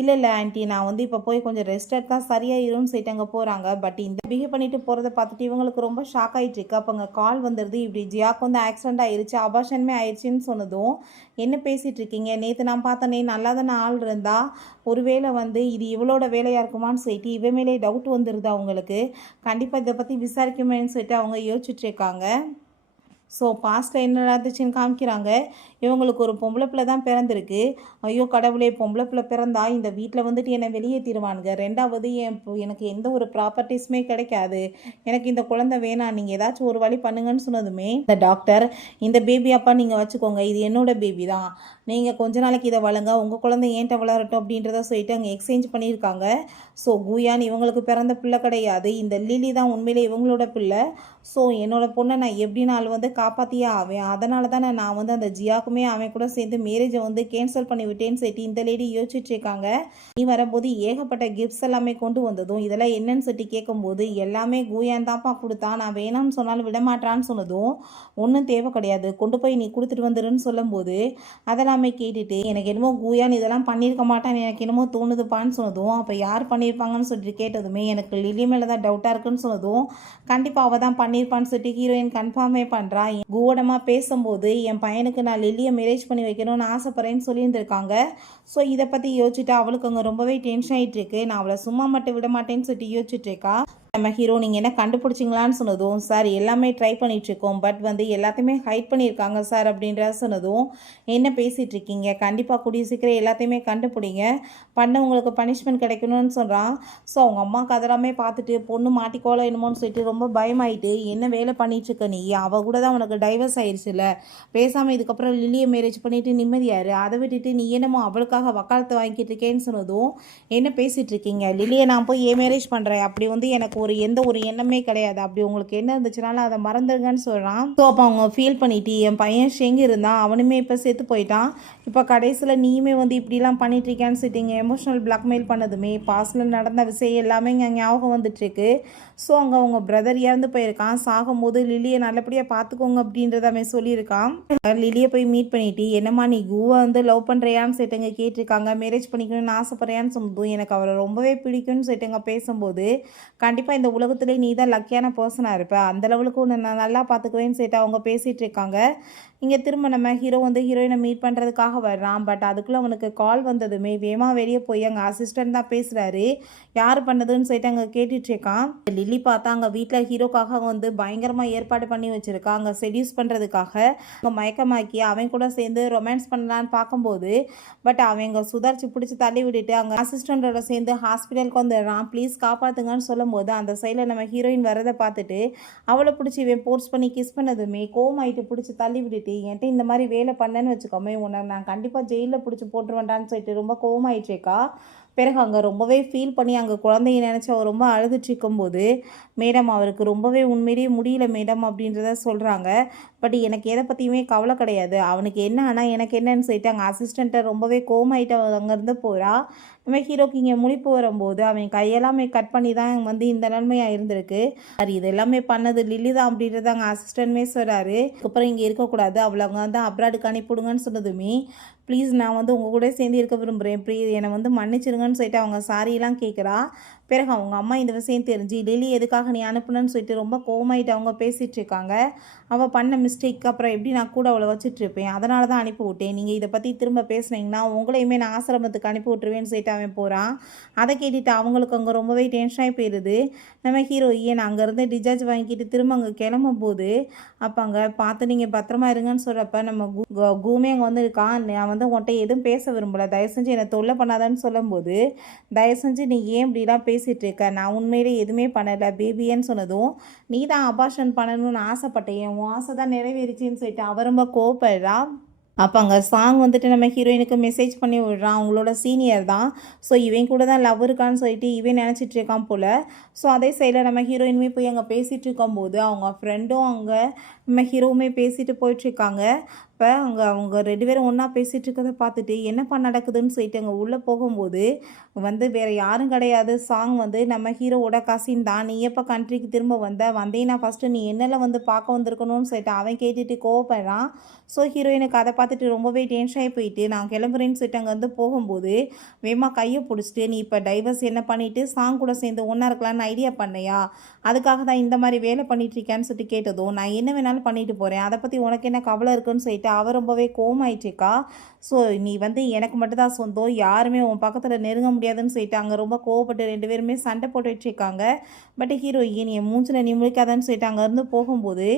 இல்லை ஆண்டி, நான் வந்து இப்போ போய் கொஞ்சம் ரெஸ்ட் எடுத்தால் சரியாயிரும்னு சொல்லிட்டு அங்கே போகிறாங்க. பட் இந்த பிஹேவ் பண்ணிட்டு போகிறத பார்த்துட்டு இவங்களுக்கு ரொம்ப ஷாக் ஆகிட்டு இருக்கு. அப்போ அங்கே கால் வந்துடுது, இப்படி ஜியாக்கு வந்து ஆக்சிடென்ட் ஆயிடுச்சு, அபார்ஷனுமே ஆயிடுச்சுன்னு சொன்னதும் என்ன பேசிகிட்டு இருக்கீங்க, நேற்று நான் பார்த்தனே நல்லா தானே ஆள் இருந்தா, ஒருவேளை வந்து இது இவளோட வேலையாக இருக்குமான்னு சொல்லிட்டு இவ மேலே டவுட் வந்துடுது அவங்களுக்கு. கண்டிப்பாக இதை பற்றி விசாரிக்குமேன்னு சொல்லிட்டு அவங்க யோசிச்சுட்டு இருக்காங்க. ஸோ பாஸ்ட்டில் என்ன நடந்துச்சுன்னு காமிக்கிறாங்க. இவங்களுக்கு ஒரு பொம்பளை பிள்ளை தான் பிறந்திருக்கு. ஐயோ கடவுளே, பொம்பளை பிள்ளை பிறந்தா இந்த வீட்டில் வந்துட்டு என்னை வெளியேற்றிடுவானுங்க, ரெண்டாவது எனக்கு எந்த ஒரு ப்ராப்பர்ட்டிஸுமே கிடைக்காது, எனக்கு இந்த குழந்தை வேணாம், நீங்கள் ஏதாச்சும் ஒரு வழி பண்ணுங்கன்னு சொன்னதுமே இந்த டாக்டர், இந்த பேபி அப்பா நீங்கள் வச்சுக்கோங்க, இது என்னோட பேபி தான், நீங்கள் கொஞ்ச நாளைக்கு இதை வளங்க, உங்கள் குழந்தை ஏன்ட்ட வளரட்டும் அப்படின்றத சொல்லிட்டு அங்கே எக்ஸ்சேஞ்ச் பண்ணியிருக்காங்க. ஸோ குயான் இவங்களுக்கு பிறந்த பிள்ளை கிடையாது, இந்த லிலி தான் உண்மையிலே இவங்களோட பிள்ளை. ஸோ என்னோட பொண்ணை நான் எப்படினாலும் வந்து காப்பாற்றியே ஆவேன், அதனால தான் நான் வந்து அந்த ஜியாக்குமே அவன் கூட சேர்ந்து மேரேஜை வந்து கேன்சல் பண்ணி விட்டேன்னு சொல்லிட்டு இந்த லேடி யோசிச்சுட்டு இருக்காங்க. நீ வரும்போது ஏகப்பட்ட கிஃப்ட்ஸ் எல்லாமே கொண்டு வந்ததும் இதெல்லாம் என்னன்னு சொல்லி கேட்கும்போது எல்லாமே குயான் தான்ப்பா கொடுத்தா, நான் வேணாம்னு சொன்னாலும் விடமாட்டான்னு சொன்னதும் ஒன்றும் தேவை கிடையாது, கொண்டு போய் நீ கொடுத்துட்டு வந்துடுன்னு சொல்லும்போது அதெல்லாமே கேட்டுட்டு எனக்கு என்னமோ குயான் இதெல்லாம் பண்ணியிருக்க மாட்டான்னு எனக்கு என்னமோ தோணுதுப்பான்னு சொன்னதும் அப்போ யார் பண்ணியிருப்பாங்கன்னு சொல்லிட்டு கேட்டதுமே எனக்கு லிலி மேலே தான் டவுட்டாக இருக்குன்னு சொன்னதும் கண்டிப்பாக அவள் தான் பண்ணியிருப்பான்னு சொல்லிட்டு ஹீரோயின் கன்ஃபார்மே பண்ணுறா. கூடமாக பேசும்போது என் பையனுக்கு நான் லில்லியை மேரேஜ் பண்ணி வைக்கணும்னு ஆசைப்பட்றேன்னு சொல்லியிருந்திருக்காங்க. ஸோ இதை பற்றி யோசிச்சுட்டு அவளுக்கு அங்கே ரொம்பவே டென்ஷன் ஆகிட்டு இருக்கு. நான் அவளை சும்மா மட்டும் விட மாட்டேன்னு சொல்லிட்டு யோசிச்சுட்டு இருக்கா. நம்ம ஹீரோ, நீங்கள் என்ன கண்டுபிடிச்சிங்களான்னு சொன்னதும் சார் எல்லாமே ட்ரை பண்ணிகிட்ருக்கோம், பட் வந்து எல்லாத்தையுமே ஹைட் பண்ணியிருக்காங்க சார் அப்படின்ற சொன்னதும் என்ன பேசிகிட்டு இருக்கீங்க, கண்டிப்பாக கூடிய சீக்கிரம் எல்லாத்தையுமே கண்டுபிடிங்க, பண்ணவங்களுக்கு பனிஷ்மெண்ட் கிடைக்கணும்னு சொல்கிறான். ஸோ அவங்க அம்மாவுக்கு அதெல்லாமே பார்த்துட்டு பொண்ணு மாட்டிக்கோல என்னமோன்னு சொல்லிட்டு ரொம்ப பயமாயிட்டு, என்ன வேலை பண்ணிகிட்ருக்க நீ, அவள் கூட தான் உனக்கு டைவர்ஸ் ஆயிடுச்சுல்ல, பேசாமல் இதுக்கப்புறம் லில்லியை மேரேஜ் பண்ணிவிட்டு நிம்மதியாரு, அதை விட்டுட்டு நீ என்னமோ அவளுக்காக வக்காலத்தை வாங்கிட்டு இருக்கேன்னு சொன்னதும் என்ன பேசிகிட்டு இருக்கீங்க, லில்லியை நான் போய் மேரேஜ் பண்ணுறேன், அப்படி வந்து எனக்கு எந்த ஒரு எண்ணமே கிடையாது, அப்படி உங்களுக்கு என்ன இருந்துச்சுனாலும் அதை மறந்துடுங்கன்னு சொல்கிறான். ஸோ அப்போ அவங்க ஃபீல் பண்ணிட்டு என் பையன் ஷெங்கு இருந்தான், அவனுமே இப்போ செத்து போயிட்டான், இப்போ கடைசியில் நீயுமே வந்து இப்படிலாம் பண்ணிட்டுருக்கேன்னு சொல்லிட்டு எமோஷனல் பிளாக்மெயில் பண்ணதுமே பாஸ்டில் நடந்த விஷயம் எல்லாமே இங்கே ஞாபகம் வந்துட்டுருக்கு. ஸோ அங்கே அவங்க பிரதர் இறந்து போயிருக்கான், சாகும்போது லில்லியை நல்லபடியாக பார்த்துக்கோங்க அப்படின்றத அவன் சொல்லியிருக்கான். லில்லியை போய் மீட் பண்ணிட்டு என்னம்மா நீ குவை வந்து லவ் பண்ணுறியான்னு சொல்லிட்டுங்க கேட்டிருக்காங்க, மேரேஜ் பண்ணிக்கணும்னு ஆசைப்படுறியான்னு சொன்னதும் எனக்கு அவரை ரொம்பவே பிடிக்கும்னு சொல்லிட்டுங்க பேசும்போது கண்டிப்பாக இந்த உலகத்திலே நீ தான் லக்கியான பர்சனாக இருப்ப, அந்த லெவலுக்கு உன்னை நான் நல்லா பார்த்துக்குவேன்னு சொல்லிட்டு அவங்க பேசிகிட்டு இருக்காங்க. இங்கே திரும்ப நம்ம ஹீரோ வந்து ஹீரோயினை மீட் பண்ணுறதுக்காக வர்றான். பட் அதுக்குள்ளே அவனுக்கு கால் வந்ததுமே வேகமாக வெளியே போய் அங்கே அசிஸ்டன்ட் தான் பேசுகிறாரு, யார் பண்ணதுன்னு சொல்லிட்டு அங்கே கேட்டுட்ருக்கான். லில்லி பார்த்தா அங்கே வீட்டில் ஹீரோக்காக வந்து பயங்கரமாக ஏற்பாடு பண்ணி வச்சுருக்கா, அங்கே செடியூஸ் பண்ணுறதுக்காக அங்கே மயக்கமாக்கி அவன் கூட சேர்ந்து ரொமான்ஸ் பண்ணலான்னு பார்க்கும்போது பட் அவங்க சுதாரிச்சு பிடிச்சி தள்ளி விட்டுட்டு அங்கே அசிஸ்டண்ட்டோட சேர்ந்து ஹாஸ்பிட்டலுக்கு வந்துடுறான். ப்ளீஸ் காப்பாற்றுங்கன்னு சொல்லும்போது அந்த சைடில் நம்ம ஹீரோயின் வரதை பார்த்துட்டு அவளை பிடிச்சி இவன் போர்ஸ் பண்ணி கிஸ் பண்ணதுமே கோமாயிட்டு பிடிச்சி தள்ளி விட்டுட்டு என்கிட்ட இந்த மாதிரி வேலை பண்ணேன்னு வச்சுக்கோமே உன்னை நான் கண்டிப்பாக ஜெயிலில் பிடிச்சி போட்டுருவேன்டான்னு சொல்லிட்டு ரொம்ப கோவமாயிடுச்சேக்கா. பிறகு அங்கே ரொம்பவே ஃபீல் பண்ணி அங்கே குழந்தைய நினச்சி அவர் ரொம்ப அழுதுட்டு இருக்கும்போது, மேடம் அவருக்கு ரொம்பவே உண்மையிலேயே முடியல மேடம் அப்படின்றத சொல்கிறாங்க. பட் எனக்கு எதை பற்றியுமே கவலை கிடையாது. அவனுக்கு என்ன ஆனா எனக்கு என்னன்னு சொல்லிட்டு அங்கே அசிஸ்டண்ட்டை ரொம்பவே கோவமாயிட்டு அவ அங்கேருந்து போறா. நம்ம ஹீரோக்கு இங்கே முழிப்பு வரும்போது அவன் கையெல்லாமே கட் பண்ணி தான் வந்து இந்த நிலைமையா இருந்திருக்கு. சார் இது எல்லாமே பண்ணது லில்லி தான் அப்படின்றத அங்கே அசிஸ்டன்ட்மே சொல்கிறாரு. அதுக்கப்புறம் இங்கே இருக்கக்கூடாது, அவளை அங்கே வந்து அப்ராடுக்கு அனுப்பிவிடுங்கன்னு சொன்னதுமே, ப்ளீஸ் நான் வந்து உங்கள் கூட சேர்ந்து இருக்க விரும்புகிறேன், ப்ளீஸ் என்னை வந்து மன்னிச்சிருங்கன்னு சொல்லிட்டு அவங்க சாரியெல்லாம் கேட்குறா. பிறகு அவங்க அம்மா இந்த விஷயம் தெரிஞ்சு லில்லி எதுக்காக நீ அனுப்புனன்னு சொல்லிட்டு ரொம்ப கோவமாயிட்டு அவங்க பேசிகிட்டு இருக்காங்க. அவள் பண்ண மிஸ்டேக்கு அப்புறம் எப்படி நான் கூட அவளை வச்சுட்ருப்பேன், அதனால தான் அனுப்பி விட்டேன், நீங்கள் இதை பற்றி திரும்ப பேசுனீங்கன்னா உங்களையுமே நான் ஆசிரமத்துக்கு அனுப்பி விட்டுருவேன்னு சொல்லிட்டு அவன் போகிறான். அதை கேட்டுட்டு அவங்களுக்கு அங்கே ரொம்பவே டென்ஷனாகி போயிடுது. நம்ம ஹீரோயின் அங்கேருந்து டிஸ்சார்ஜ் வாங்கிக்கிட்டு திரும்ப அங்கே கிளம்பும்போது அப்போ அங்கே பார்த்து நீங்கள் பத்திரமா இருங்கன்னு சொல்கிறப்ப நம்ம கூமே அங்கே வந்து இருக்கான். நான் வந்து உன்கிட்ட எதுவும் பேச விரும்பலை, தயவு செஞ்சு என்னை தொல்லை பண்ணாதான்னு சொல்லும்போது, தயவு செஞ்சு நீ ஏன் இப்படிலாம் பேசிகிட்டு இருக்க, நான் உண்மையிலே எதுவுமே பண்ணலை பேபின்னு சொன்னதும், நீ தான் அபார்ஷன் பண்ணணும்னு ஆசைப்பட்டேன், உன் ஆசை தான் நிறைவேறிச்சின்னு சொல்லிட்டு அவ ரொம்ப கோவப்படுறா. அப்போ அங்கே சாங் வந்துட்டு நம்ம ஹீரோயினுக்கு மெசேஜ் பண்ணி விடுறான். அவங்களோட சீனியர் தான். ஸோ இவன் கூட தான் லவ் இருக்கான்னு சொல்லிட்டு இவன் நினச்சிட்டு இருக்கான் போல். ஸோ அதே சைடில் நம்ம ஹீரோயினுமே போய் அங்கே பேசிகிட்டு இருக்கும்போது அவங்க ஃப்ரெண்டும் அங்கே நம்ம ஹீரோவுமே பேசிட்டு போயிட்டுருக்காங்க. இப்போ அங்கே அவங்க 2 பேரும் ஒன்றா பேசிகிட்டு இருக்கிறத பார்த்துட்டு என்னப்பா நடக்குதுன்னு சொல்லிட்டு அங்கே உள்ளே போகும்போது வந்து வேறு யாரும் கிடையாது, சாங் வந்து நம்ம ஹீரோவோட கசின் தான். நீ எப்போ கண்ட்ரிக்கு திரும்ப வந்தேன்னா ஃபஸ்ட்டு நீ என்னெல்லாம் வந்து பார்க்க வந்திருக்கணும்னு சொல்லிட்டு அவன் கேட்டுட்டு கோவப்படுறான். ஸோ ஹீரோயினுக்கு அதை பார்த்துட்டு ரொம்பவே டென்ஷன் ஆகி போயிட்டு நான் கிளம்புறேன்னு சொல்லிட்டு அங்கேருந்து போகும்போது வேமா கையை பிடிச்சிட்டு, நீ இப்போ டைவர்ஸ் என்ன பண்ணிவிட்டு சாங் கூட சேர்ந்து ஒன்றா இருக்கலான்னு ஐடியா பண்ணையா, அதுக்காக தான் இந்த மாதிரி வேலை பண்ணிகிட்ருக்கேன்னு சொல்லிட்டு கேட்டதும், நான் என்ன வேணாலும் பண்ணிட்டு போகிறேன், அதை பற்றி உனக்கு என்ன கவலை இருக்குன்னு சொல்லிட்டு அவ ரொம்பவே கோவமாயிட்டுருக்கா. ஸோ நீ வந்து எனக்கு மட்டும்தான் சொந்தம், யாருமே உன் பக்கத்தில் நெருங்க முடியாதுன்னு சொல்லிட்டு அங்கே ரொம்ப கோவப்பட்டு 2 பேருமே சண்டை போட்டுட்ருக்காங்க. பட் ஹீரோயின் என் மூஞ்சில் நீ முழிக்காதான்னு சொல்லிட்டு அங்கேருந்து போகும்போது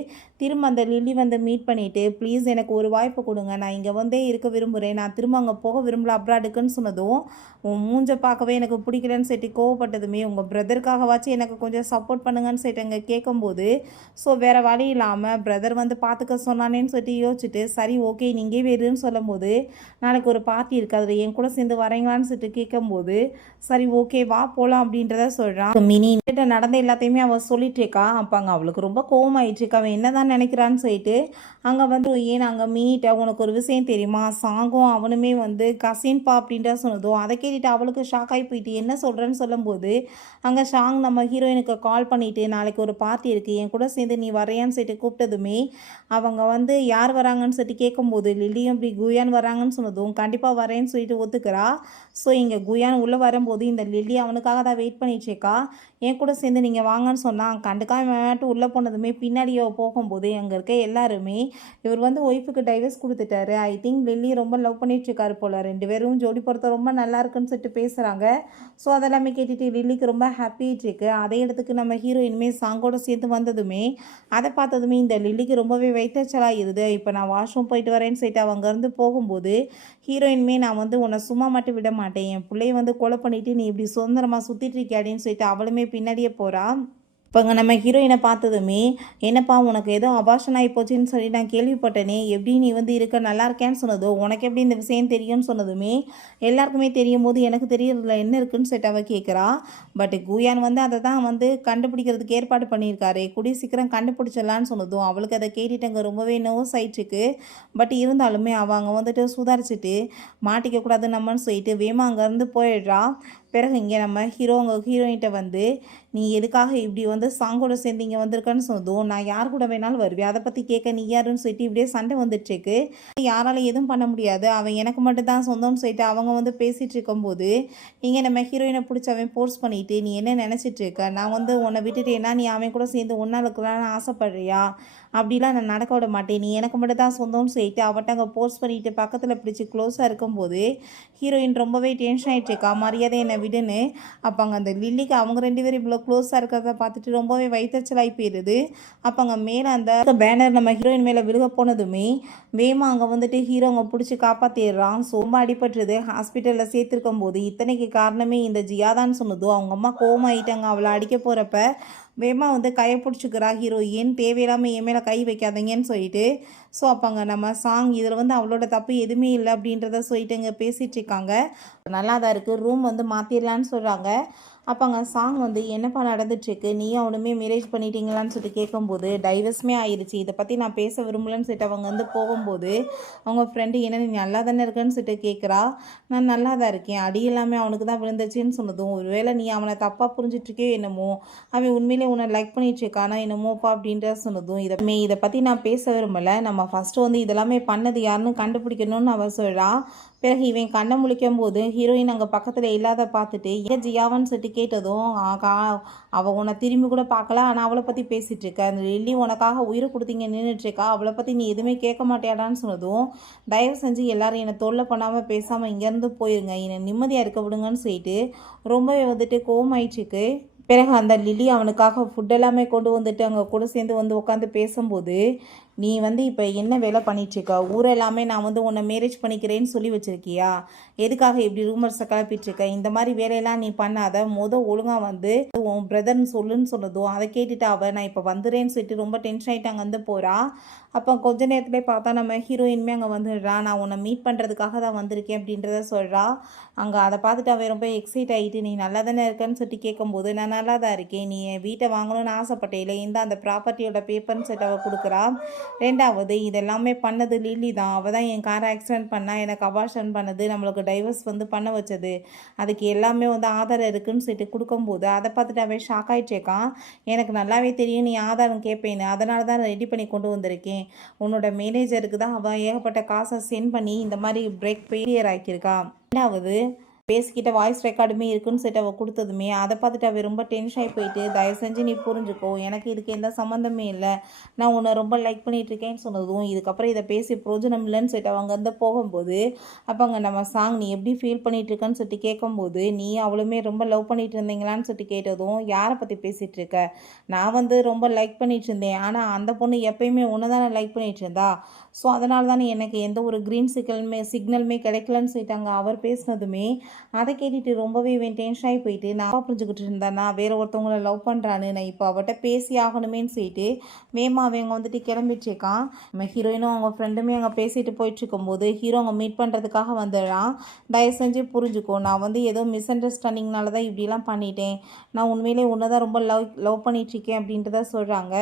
திரும்ப அந்த லில்லி வந்து மீட் பண்ணிவிட்டு, ப்ளீஸ் எனக்கு ஒரு வாய்ப்பு கொடுங்க, நான் இங்கே வந்தே இருக்க விரும்புகிறேன், நான் திரும்ப அங்கே போக விரும்பல அப்ராடுக்குன்னு சொன்னதும், உன் மூஞ்சை பார்க்கவே எனக்கு பிடிக்கலன்னு சொல்லிட்டு கோவப்பட்டதுமே, உங்கள் பிரதருக்காகவாச்சும் எனக்கு கொஞ்சம் சப்போர்ட் பண்ணுங்கன்னு சொல்லிட்டு அங்கே கேட்கும்போது, ஸோ வேறு வழி இல்லாமல் பிரதர் வந்து பார்த்துக்க சொன்னானேன்னு சொல்லிட்டு யோசிச்சுட்டு, சரி ஓகே நீங்கே வேறுன்னு சொல்லும்போது, நாளைக்கு ஒரு பார்ட்டி இருக்குது அதில் என் கூட சேர்ந்து வரீங்களான்னு சொல்லிட்டு கேட்கும்போது, சரி ஓகே வா போகலாம் அப்படின்றத சொல்கிறான். மினி நடந்த எல்லாத்தையுமே அவள் சொல்லிட்டு இருக்கா. அப்போ அங்கே அவளுக்கு ரொம்ப கோவமாயிட்டுருக்கா, அவன் என்ன தான் நினைக்கிறான்னு சொல்லிட்டு அங்கே வந்து ஏன் அங்கே மீனிட்ட உனக்கு ஒரு விஷயம் தெரியுமா, சாங்கும் அவனுமே வந்து கசின்பா அப்படின்ற சொன்னதும் அதை கேட்டுட்டு அவளுக்கு ஷாக் ஆகி போயிட்டு என்ன சொல்கிறேன்னு சொல்லும்போது, அங்கே ஷாங் நம்ம ஹீரோயினுக்கு கால் பண்ணிவிட்டு நாளைக்கு ஒரு பார்ட்டி இருக்குது என் கூட சேர்ந்து நீ வரையான்னு சொல்லிட்டு கூப்பிட்டதுமே, அவங்க வந்து யார் வராங்கன்னு சொல்லிட்டு கேட்கும்போது லில்லியும் இப்படி குயான் வராங்கன்னு சொன்னதும் கண்டிப்பாக வரேன்னு சொல்லிட்டு ஒத்துக்கிறா. ஸோ இங்கே குயான் உள்ளே வரும்போது இந்த லில்லி அவனுக்காக தான் வெயிட் பண்ணிட்டுருக்கா. என் கூட சேர்ந்து நீங்கள் வாங்கன்னு சொன்னால் கண்டுக்காம மேட்டு உள்ளே போனதுமே பின்னாடியோ போகும்போது அங்கே இருக்க எல்லாருமே இவர் வந்து ஒய்ஃபுக்கு டைவர்ஸ் கொடுத்துட்டாரு, ஐ திங்க் லில்லி ரொம்ப லவ் பண்ணிட்டுருக்காரு போல், 2 பேரும் ஜோடி பொறுத்த ரொம்ப நல்லா இருக்குன்னு சொல்லிட்டு பேசுகிறாங்க. ஸோ அதெல்லாமே கேட்டுட்டு லில்லிக்கு ரொம்ப ஹாப்பிட்டு அதே இடத்துக்கு நம்ம ஹீரோயினுமே சாங்கோட சேர்த்து வந்ததுமே அதை பார்த்ததுமே இந்த லில்லிக்கு ரொம்பவே வைத்தச்சலாக இருது. இப்போ நான் வாஷ்ரூம் போயிட்டு வரேன்னு சொல்லிட்டு அவங்க இருந்து போகும்போது ஹீரோயினுமே நான் வந்து உன்னை சும்மா மட்டும் விட மாட்டேன், என் பிள்ளைய வந்து கொலை பண்ணிவிட்டு நீ இப்படி சுதந்திரமாக சுற்றிட்டு இருக்கியாடின்னு சொல்லிட்டு அவளுமே பின்னாடியே போகிறா. இப்போங்க நம்ம ஹீரோயினை பார்த்ததுமே, என்னப்பா உனக்கு ஏதோ அபார்ஷன் ஆகி போச்சுன்னு சொல்லி நான் கேள்விப்பட்டேனே, எப்படி நீ வந்து இருக்க நல்லா இருக்கேன்னு சொன்னதோ, உனக்கு எப்படி இந்த விஷயம் தெரியும்னு சொன்னதுமே, எல்லாருக்குமே தெரியும் போது எனக்கு தெரியறதுல என்ன இருக்குன்னு சொல்லிட்டு அவள் கேட்குறா. பட் குயான் வந்து அதை தான் வந்து கண்டுபிடிக்கிறதுக்கு ஏற்பாடு பண்ணியிருக்காரு, கூடிய சீக்கிரம் கண்டுபிடிச்சிடலான்னு சொன்னதும் அவளுக்கு அதை கேட்டுட்டு அங்கே ரொம்பவே நர்வஸ் ஆயிட்டுருக்கு. பட் இருந்தாலுமே அவங்க வந்துட்டு சுதாரிச்சுட்டு மாட்டிக்கக்கூடாது நம்மன்னு சொல்லிட்டு வேமா அங்கேருந்து போயிடுறா. பிறகு இங்கே நம்ம ஹீரோயின்கிட்ட வந்து நீ எதுக்காக இப்படி வந்து சாங்கோட சேர்ந்து இங்கே வந்திருக்கான்னு சொன்னதும், நான் யார் கூட வேணாலும் வருவேன், அதை பற்றி கேட்க நீ யாருன்னு சொல்லிட்டு இப்படியே சண்டை வந்துட்டுருக்கு. யாராலும் எதுவும் பண்ண முடியாது, அவன் எனக்கு மட்டும் தான் சொந்தம்னு சொல்லிட்டு அவங்க வந்து பேசிகிட்டு இருக்கும்போது இங்கே நம்ம ஹீரோயினை பிடிச்சி அவன் ஃபோர்ஸ் பண்ணிவிட்டு, நீ என்ன நினச்சிட்டு இருக்க, நான் வந்து உன்னை விட்டுட்டேன்னா நீ அவன் கூட சேர்ந்து ஒன்றா இருக்கலான்னு ஆசைப்படுறியா, அப்படிலாம் நான் நடக்க விட மாட்டேன், நீ எனக்கு மட்டும் தான் சொந்தம்னு சொல்லிட்டு அவட்ட அங்கே போஸ்ட் பண்ணிவிட்டு பக்கத்தில் பிடிச்சி க்ளோஸாக இருக்கும்போது ஹீரோயின் ரொம்பவே டென்ஷன் ஆகிட்டுருக்கா, மரியாதை என்னை விடுன்னு. அப்போ அங்கே அந்த லில்லிக்கு அவங்க 2 பேரும் இவ்வளோ க்ளோஸாக இருக்கிறத பார்த்துட்டு ரொம்பவே வயிற்றுச்சலாகி போயிடுது. அப்போ அங்கே மேலே அந்த பேனர் நம்ம ஹீரோயின் மேலே விழுக போனதுமே வேமா அங்கே வந்துட்டு ஹீரோ அங்கே பிடிச்சி காப்பாற்றிடுறான். ரொம்ப அடிபட்டுருது, ஹாஸ்பிட்டலில் சேர்த்துருக்கும் போது இத்தனைக்கு காரணமே இந்த ஜியாதான்னு சொன்னதும் அவங்க அம்மா கோவமாயிட்டாங்க. அவளை அடிக்க போகிறப்ப வேமா வந்து கையை பிடிச்சிக்கிறா ஹீரோயின், தேவையில்லாமல் என் மேலே கை வைக்காதீங்கன்னு சொல்லிட்டு. ஸோ அப்போங்க நம்ம சாங் இதில் வந்து அவளோட தப்பு எதுவுமே இல்லை அப்படின்றத சொல்லிட்டு இங்கே பேசிகிட்டு இருக்காங்க. நல்லா தான் இருக்குது, ரூம் வந்து மாற்றிடலான்னு சொல்கிறாங்க. அப்போ அங்கே சாங் வந்து என்னப்பா நடந்துட்டுருக்கு, நீயும் அவனுமே மேரேஜ் பண்ணிட்டீங்களான்னு சொல்லிட்டு கேட்கும்போது டைவர்ஸுமே ஆயிடுச்சு, இதை பற்றி நான் பேச விரும்பலன்னு சொல்லிட்டு அவங்க வந்து போகும்போது அவங்க ஃப்ரெண்டு என்ன நீ நல்லா தானே இருக்கேன்னு சொல்லிட்டு கேட்குறா. நான் நல்லா தான் இருக்கேன், அடி எல்லாமே அவனுக்கு தான் விழுந்துச்சுன்னு சொன்னதும் ஒருவேளை நீ அவனை தப்பாக புரிஞ்சிட்ருக்கே என்னமோ, அவன் உண்மையிலே உன்னை லைக் பண்ணிட்டுருக்கானா என்னமோப்பா அப்படின்ற சொன்னதும் இதை பற்றி நான் பேச விரும்பலை, நம்ம ஃபஸ்ட்டு வந்து இதெல்லாமே பண்ணது யாருன்னு கண்டுபிடிக்கணும்னு அவ சொல்கிறா. பிறகு இவன் கண்ணை முழிக்கும் போது ஹீரோயின் அங்கே பக்கத்தில் இல்லாத பார்த்துட்டு ஏன் ஜியாவான்னு சொல்லிட்டு கேட்டதும் அவள் உன்னை திரும்பி கூட பார்க்கல, ஆனால் அவளை பற்றி பேசிகிட்டு இருக்க, அந்த லில்லி உனக்காக உயிரை கொடுத்தீங்க நின்றுட்டுருக்கா, அவளை பற்றி நீ எதுவுமே கேட்க மாட்டியாடான்னு சொன்னதும் தயவு செஞ்சு எல்லாரும் என்னை தொல்லை பண்ணாமல் பேசாமல் இங்கேருந்து போயிருங்க, என்னை நிம்மதியாக இருக்க விடுங்கன்னு சொல்லிட்டு ரொம்பவே வந்துட்டு கோவமாயிட்டுருக்கு. பிறகு அந்த லில்லி அவனுக்காக ஃபுட் எல்லாமே கொண்டு வந்துட்டு அங்கே கூட சேர்ந்து வந்து உட்காந்து பேசும்போது நீ வந்து இப்போ என்ன வேலை பண்ணிகிட்ருக்க, ஊரெல்லாமே நான் வந்து உன்னை மேரேஜ் பண்ணிக்கிறேன்னு சொல்லி வச்சுருக்கியா, எதுக்காக இப்படி ரூமர்ஸை கிளப்பிட்டுருக்க, இந்த மாதிரி வேலையெல்லாம் நீ பண்ணாத, ஒழுங்காக வந்து உன் பிரதர்னு சொல்லுன்னு சொன்னதும் அதை கேட்டுட்டு அவள் நான் இப்போ வந்துடுறேன்னு சொல்லிட்டு ரொம்ப டென்ஷன் ஆகிட்டு அங்கே வந்து போகிறா. அப்போ கொஞ்ச நேரத்துலேயே பார்த்தா நம்ம ஹீரோயின்மே அங்கே வந்துடுறா, நான் உன்னை மீட் பண்ணுறதுக்காக தான் வந்திருக்கேன் அப்படின்றத சொல்கிறா. அங்கே அதை பார்த்துட்டு அவன் ரொம்ப எக்ஸைட் ஆகிட்டு நீ நல்லா தானே இருக்கேன்னு சொல்லிட்டு கேட்கும்போது நான் நல்லா தான் இருக்கேன், நீ என் வீட்டை வாங்கணும்னு ஆசைப்பட்டே இல்லை, இந்த அந்த ப்ராப்பர்ட்டியோட பேப்பர்னு சொல்லிட்டு அவள் கொடுக்குறா. ரெண்டாவது இதெல்லாமே பண்ணது லில்லி தான், அவள் தான் என் காரை ஆக்சிடென்ட் பண்ணால் எனக்கு அபார்ஷன் பண்ணது, நம்மளுக்கு டைவர்ஸ் வந்து பண்ண வச்சது, அதுக்கு எல்லாமே வந்து ஆதாரம் இருக்குதுன்னு சொல்லிட்டு கொடுக்கும்போது அதை பார்த்துட்டு அவன் ஷாக் ஆகிட்டேக்கான். எனக்கு நல்லாவே தெரியும் நீ ஆதாரம் கேட்பேன்னு, அதனால தான் ரெடி பண்ணி கொண்டு வந்திருக்கேன், உன்னோட மேனேஜருக்கு தான் அவள் ஏகப்பட்ட காசை சென்ட் பண்ணி இந்த மாதிரி பிரேக் ஃபெயிலியர் ஆக்கியிருக்கா. ரெண்டாவது பேசிக்கிட்ட வாய்ஸ் ரெக்கார்டுமே இருக்குன்னு சொல்லிட்டு அவள் கொடுத்ததுமே அதை பார்த்துட்டு அவள் ரொம்ப டென்ஷன் ஆகி போயிட்டு தயவு செஞ்சு நீ புரிஞ்சுக்கோ, எனக்கு இதுக்கு எந்த சம்மந்தமே இல்லை, நான் உன்னை ரொம்ப லைக் பண்ணிகிட்ருக்கேன்னு சொன்னதும் இதுக்கப்புறம் இதை பேசி பிரோஜனம் இல்லைன்னு சொல்லிட்டு அவங்க வந்து போகும்போது அப்போ அங்கே நம்ம சாங் நீ எப்படி ஃபீல் பண்ணிகிட்ருக்கன்னு சொல்லிட்டு கேட்கும்போது நீ அவளுமே ரொம்ப லவ் பண்ணிகிட்டு இருந்தீங்களான்னு சொல்லிட்டு கேட்டதும் யாரை பற்றி பேசிகிட்டு இருக்க, நான் வந்து ரொம்ப லைக் பண்ணிகிட்டு இருந்தேன், ஆனால் அந்த பொண்ணு எப்பயுமே ஒன்று தானே லைக் பண்ணிகிட்டு இருந்தா, ஸோ அதனால தானே எனக்கு எந்த ஒரு க்ரீன் சிக்னலுமே கிடைக்கலன்னு சொல்லிட்டாங்க. அவர் பேசினதுமே அதை கேட்டுட்டு ரொம்பவே இவன் டென்ஷன் ஆகி போயிட்டு நான் புரிஞ்சுக்கிட்டு இருந்தேன், நான் வேறு ஒருத்தவங்களை லவ் பண்ணுறான்னு, நான் இப்போ அவட்ட பேசி ஆகணுமேன்னு சொல்லிட்டு மேமா அவங்க வந்துட்டு கிளம்பிட்டுருக்கான். நம்ம ஹீரோயினும் அவங்க ஃப்ரெண்டுமே அங்கே பேசிட்டு போயிட்டுருக்கும்போது ஹீரோ அங்கே மீட் பண்ணுறதுக்காக வந்துடுறான். தயவு செஞ்சு புரிஞ்சுக்கோ, நான் வந்து ஏதோ மிஸ் அண்டர்ஸ்டாண்டிங்னால தான் இப்படிலாம் பண்ணிட்டேன், நான் உண்மையிலே ஒன்று தான் ரொம்ப லவ் பண்ணிகிட்ருக்கேன் அப்படின்றத சொல்கிறாங்க.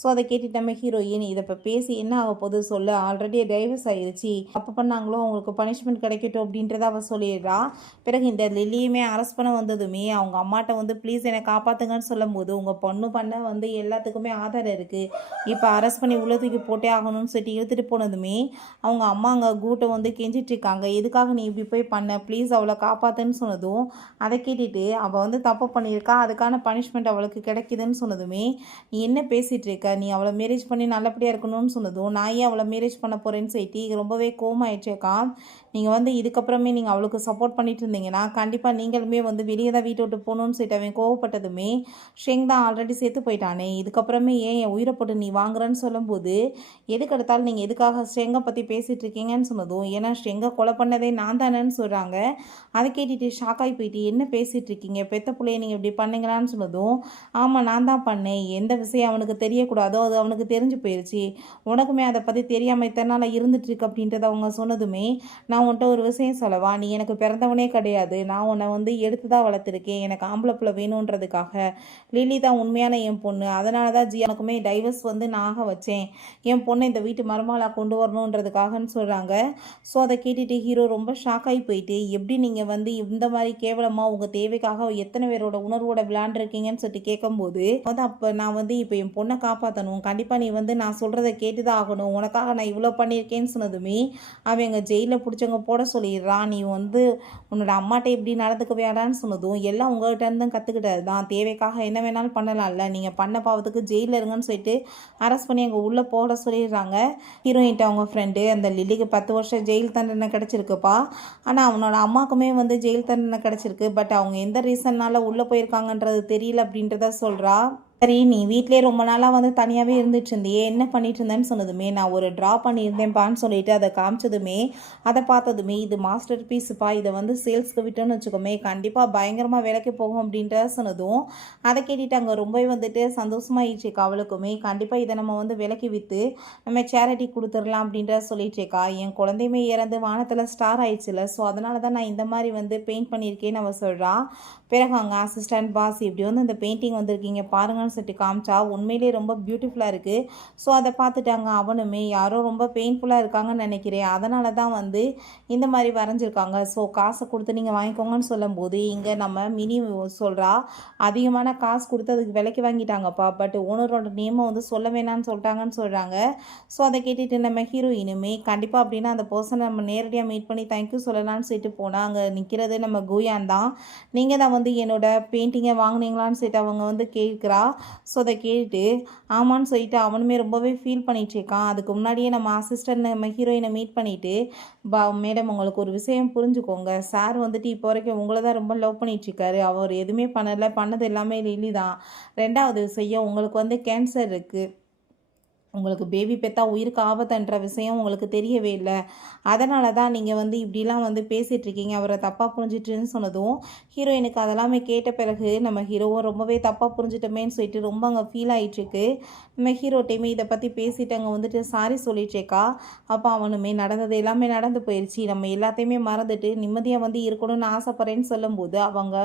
ஸோ அதை கேட்டுட்டு நம்ம ஹீரோயின் இதை இப்போ பேசி என்ன ஆக போகுது சொல்லு, ஆல்ரெடி டைவர்ஸ் ஆயிடுச்சு, அப்போ பண்ணாங்களோ அவங்களுக்கு பனிஷ்மெண்ட் கிடைக்கட்டும் அப்படின்றத அவள் சொல்லிடுறா. பிறகு இந்த லில்லியுமே அரெஸ்ட் பண்ண வந்ததுமே அவங்க அம்மாட்ட வந்து ப்ளீஸ் என்னை காப்பாற்றுங்கன்னு சொல்லும் போது உங்கள் பொண்ணு பண்ண வந்து எல்லாத்துக்குமே ஆதாரம் இருக்குது, இப்போ அரெஸ்ட் பண்ணி உள்ள தூக்கி போட்டே ஆகணும்னு சொல்லிட்டு இழுத்துட்டு போனதுமே அவங்க அம்மா அங்கே கூட்டை வந்து கெஞ்சிட்டு இருக்காங்க, எதுக்காக நீ இப்படி போய் பண்ண, ப்ளீஸ் அவளை காப்பாற்றுன்னு சொன்னதும் அதை கேட்டுட்டு அவள் வந்து தப்பு பண்ணியிருக்கா, அதுக்கான பனிஷ்மெண்ட் அவளுக்கு கிடைக்குதுன்னு சொன்னதுமே நீ என்ன பேசிகிட்டு இருக்க, நீ அவளை மேரேஜ் பண்ணி நல்லபடியாக இருக்கணும்னு சொன்னதும் நான் ஏன் அவளை மேரேஜ் பண்ண போகிறேன்னு சொல்லிட்டு ரொம்பவே கோவமாயிடுச்சேக்கா. நீங்கள் வந்து இதுக்கப்புறமே நீங்கள் அவளுக்கு சப்போர்ட் பண்ணிட்டு இருந்தீங்கன்னா கண்டிப்பாக நீங்களுமே வந்து வெளியே தான் வீட்டை விட்டு போகணுன்னு சொல்லிட்டு அவன் கோவப்பட்டதுமே ஷெங் தான் ஆல்ரெடி சேர்த்து போயிட்டானே, இதுக்கப்புறமே ஏன் என் உயிரை போட்டு நீ வாங்குறன்னு சொல்லும்போது எதுக்கு எடுத்தாலும் நீங்கள் எதுக்காக ஷெங்கை பற்றி பேசிகிட்டு இருக்கீங்கன்னு சொன்னதும் ஏன்னா ஷெங்கை கொலை பண்ணதே நான் தானேன்னு சொல்கிறாங்க. அதை கேட்டுட்டு ஷாக்காகி போயிட்டு என்ன பேசிகிட்டு இருக்கீங்க, பெத்த பிள்ளைய நீங்கள் இப்படி பண்ணீங்களான்னு சொன்னதும் ஆமாம் நான் தான் பண்ணேன், எந்த விஷயம் அவனுக்கு தெரியக்கூடாதோ அது அவனுக்கு தெரிஞ்சு போயிடுச்சு, உனக்குமே அதை பற்றி தெரியாமல் இத்தனை நாள் இருந்துட்டுருக்கு அப்படின்றத அவங்க சொன்னதுமே நான் உன்கிட்ட ஒரு விஷயம் சொல்லவா, நீ எனக்கு பிறந்தவனே கிடையாது, நான் உன்னை வந்து எடுத்து தான் வளர்த்துருக்கேன், எனக்கு ஆம்பளை பிள்ளை வேணுன்றதுக்காக, லில்லி தான் உண்மையான என் பொண்ணு, அதனால தான் எனக்குமே டைவர்ஸ் வந்து நான் வச்சேன், என் பொண்ணை இந்த வீட்டு மருமகளாக கொண்டு வரணுன்றதுக்காகன்னு சொல்கிறாங்க. ஸோ அதை கேட்டுட்டு ஹீரோ ரொம்ப ஷாக்காகி போயிட்டு எப்படி நீங்கள் வந்து இந்த மாதிரி கேவலமாக உங்கள் தேவைக்காக எத்தனை பேரோட உணர்வோட விளையாண்டுருக்கீங்கன்னு சொல்லிட்டு கேட்கும்போது வந்து அப்போ நான் வந்து இப்போ என் பொண்ணை காப்பாற்றணும், கண்டிப்பாக நீ வந்து நான் சொல்கிறத கேட்டு தான் ஆகணும், உனக்காக நான் இவ்வளோ பண்ணியிருக்கேன்னு சொன்னதுமே அவங்க ஜெயிலில் பிடிச்சவங்க போட சொல்லிடுறான், நீ வந்து உன்னோட அம்மாட்ட இப்படி நடந்துக்க வேடான்னு சொன்னதும் எல்லாம் உங்கள்கிட்ட இருந்து கற்றுக்கிட்டது தான், தேவைக்காக என்ன வேணாலும் பண்ணலாம்ல, நீங்கள் பண்ண பாவத்துக்கு ஜெயிலில் இருங்கன்னு சொல்லிட்டு அரெஸ்ட் பண்ணி அங்கே உள்ளே போட சொல்லிடுறாங்க. ஹீரோயின்ட்ட அவங்க ஃப்ரெண்டு அந்த லில்லிக்கு 10 வருஷம் ஜெயில் தண்டனை கிடச்சிருக்குப்பா, ஆனால் அவனோட அம்மாவுக்குமே வந்து ஜெயில் தண்டனை கிடச்சிருக்கு, பட் அவங்க எந்த ரீசன்னால உள்ளே போயிருக்காங்கன்றது தெரியல அப்படின்றத சொல்கிறா. சரி, நீ வீட்லயே ரொம்ப நாளா வந்து தனியாவே இருந்துட்டு இருந்தியே! என்ன பண்ணிட்டு இருந்தேன்னு சொன்னதுமே, நான் ஒரு ட்ரா பண்ணியிருந்தேன்ப்பான்னு சொல்லிட்டு அத காமிச்சதுமே, அத பார்த்ததுமே, "இது மாஸ்டர் பீஸுப்பா. இத வந்து சேல்ஸ்க்கு விட்டோம்னு வச்சுக்கோமே, கண்டிப்பா பயங்கரமா விலைக்கு போகும்." அப்படின்ட்டு சொன்னதும், அத கேட்டுட்டு அங்க ரொம்பவே வந்துட்டு சந்தோஷமாயிடுச்சுக்கா அவளுக்குமே. கண்டிப்பா இத நம்ம வந்து விலைக்கு வித்து, நம்ம சேரிட்டி குடுத்துறலாம் அப்படின்ட்டு சொல்லிடுச்சேக்கா. என் குழந்தையுமே இறந்து வானத்துல ஸ்டார் ஆயிடுச்சுல்ல, ஸோ அதனால தான் நான் இந்த மாரி வந்து பெயிண்ட் பண்ணியிருக்கேன்னு அவ சொல்றா. பிறகு அங்க அசிஸ்டன்ட், பாஸ் இப்படி வந்து இந்த பெயிண்டிங் வந்திருக்கீங்க பாருங்கன்னு சொல்லிட்டு காமிச்சா. உண்மையிலேயே ரொம்ப பியூட்டிஃபுல்லா இருக்கு. ஸோ அத பார்த்துட்டாங்க அவனுமே. யாரோ ரொம்ப பெயின்ஃபுல்லா இருக்காங்கன்னு நெனைக்கிறேன். அதனால தான் வந்து இந்த மாரி வரைஞ்சிருக்காங்க. ஸோ காச குடுத்து நீங்க வாங்கிக்கோங்கன்னு சொல்லும்போது, இங்க நம்ம மினி சொல்றா, அதிகமான காசு குடுத்து அதுக்கு விலைக்கு வாங்கிட்டாங்கப்பா. பட் ஓனரோட நேம வந்து சொல்ல வேணான்னு சொல்ட்டாங்கன்னு சொல்றாங்க. ஸோ அத கேட்டுட்டு நம்ம ஹீரோயினுமே கண்டிப்பா அப்படின்னா அந்த பெர்சன நம்ம நேரடியா மீட் பண்ணி தேங்க் யூ சொல்லலான்னு சொல்லிட்டு போனா, அங்க நிக்கிறது நம்ம குயான் தான். நீங்க தான் வந்து என்னோட பெயிண்டிங்க வாங்குனீங்களான்னு சொல்லிட்டு அவங்க வந்து கேட்குறா. ஸோ அத கேட்டுட்டு ஆமான்னு சொல்லிட்டு அவனுமே ரொம்பவே ஃபீல் பண்ணிட்டுருக்கான். அதுக்கு முன்னாடியே நம்ம அசிஸ்டன்ட் நம்ம ஹீரோயின மீட் பண்ணிட்டு, மேடம் உங்களுக்கு ஒரு விஷயம் புரிஞ்சுக்கோங்க. சார் வந்துட்டு இப்போ வரைக்கும் உங்கள தான் ரொம்ப லவ் பண்ணிட்டுருக்காரு. அவர் எதுவுமே பண்ணல. பண்ணது எல்லாமே லில்லி தான். 2வது விஷயம் உங்களுக்கு வந்து கேன்சர் இருக்கு. உங்களுக்கு பேபி பெத்தா உயிருக்கு ஆபத்துன்ற விஷயம் உங்களுக்கு தெரியவே இல்ல. அதனால தான் நீங்க வந்து இப்படிலாம் வந்து பேசிட்டுருக்கீங்க. அவர தப்பா புரிஞ்சுட்டுன்னு சொன்னதும், ஹீரோயினுக்கு அதெல்லாமே கேட்ட பிறகு நம்ம ஹீரோவும் ரொம்பவே தப்பா புரிஞ்சுட்டோமேன்னு சொல்லிட்டு ரொம்ப அங்க ஃபீல் ஆயிட்டுருக்கு. நம்ம ஹீரோட்டயுமே இத பத்தி பேசிட்டு அங்க வந்துட்டு சாரி சொல்லிட்டேக்கா. அப்ப அவனுமே நடந்தது எல்லாமே நடந்து போயிருச்சு. நம்ம எல்லாத்தையுமே மறந்துட்டு நிம்மதியா வந்து இருக்கணும்னு ஆசைப்படுறேன்னு சொல்லும்போது, அவங்க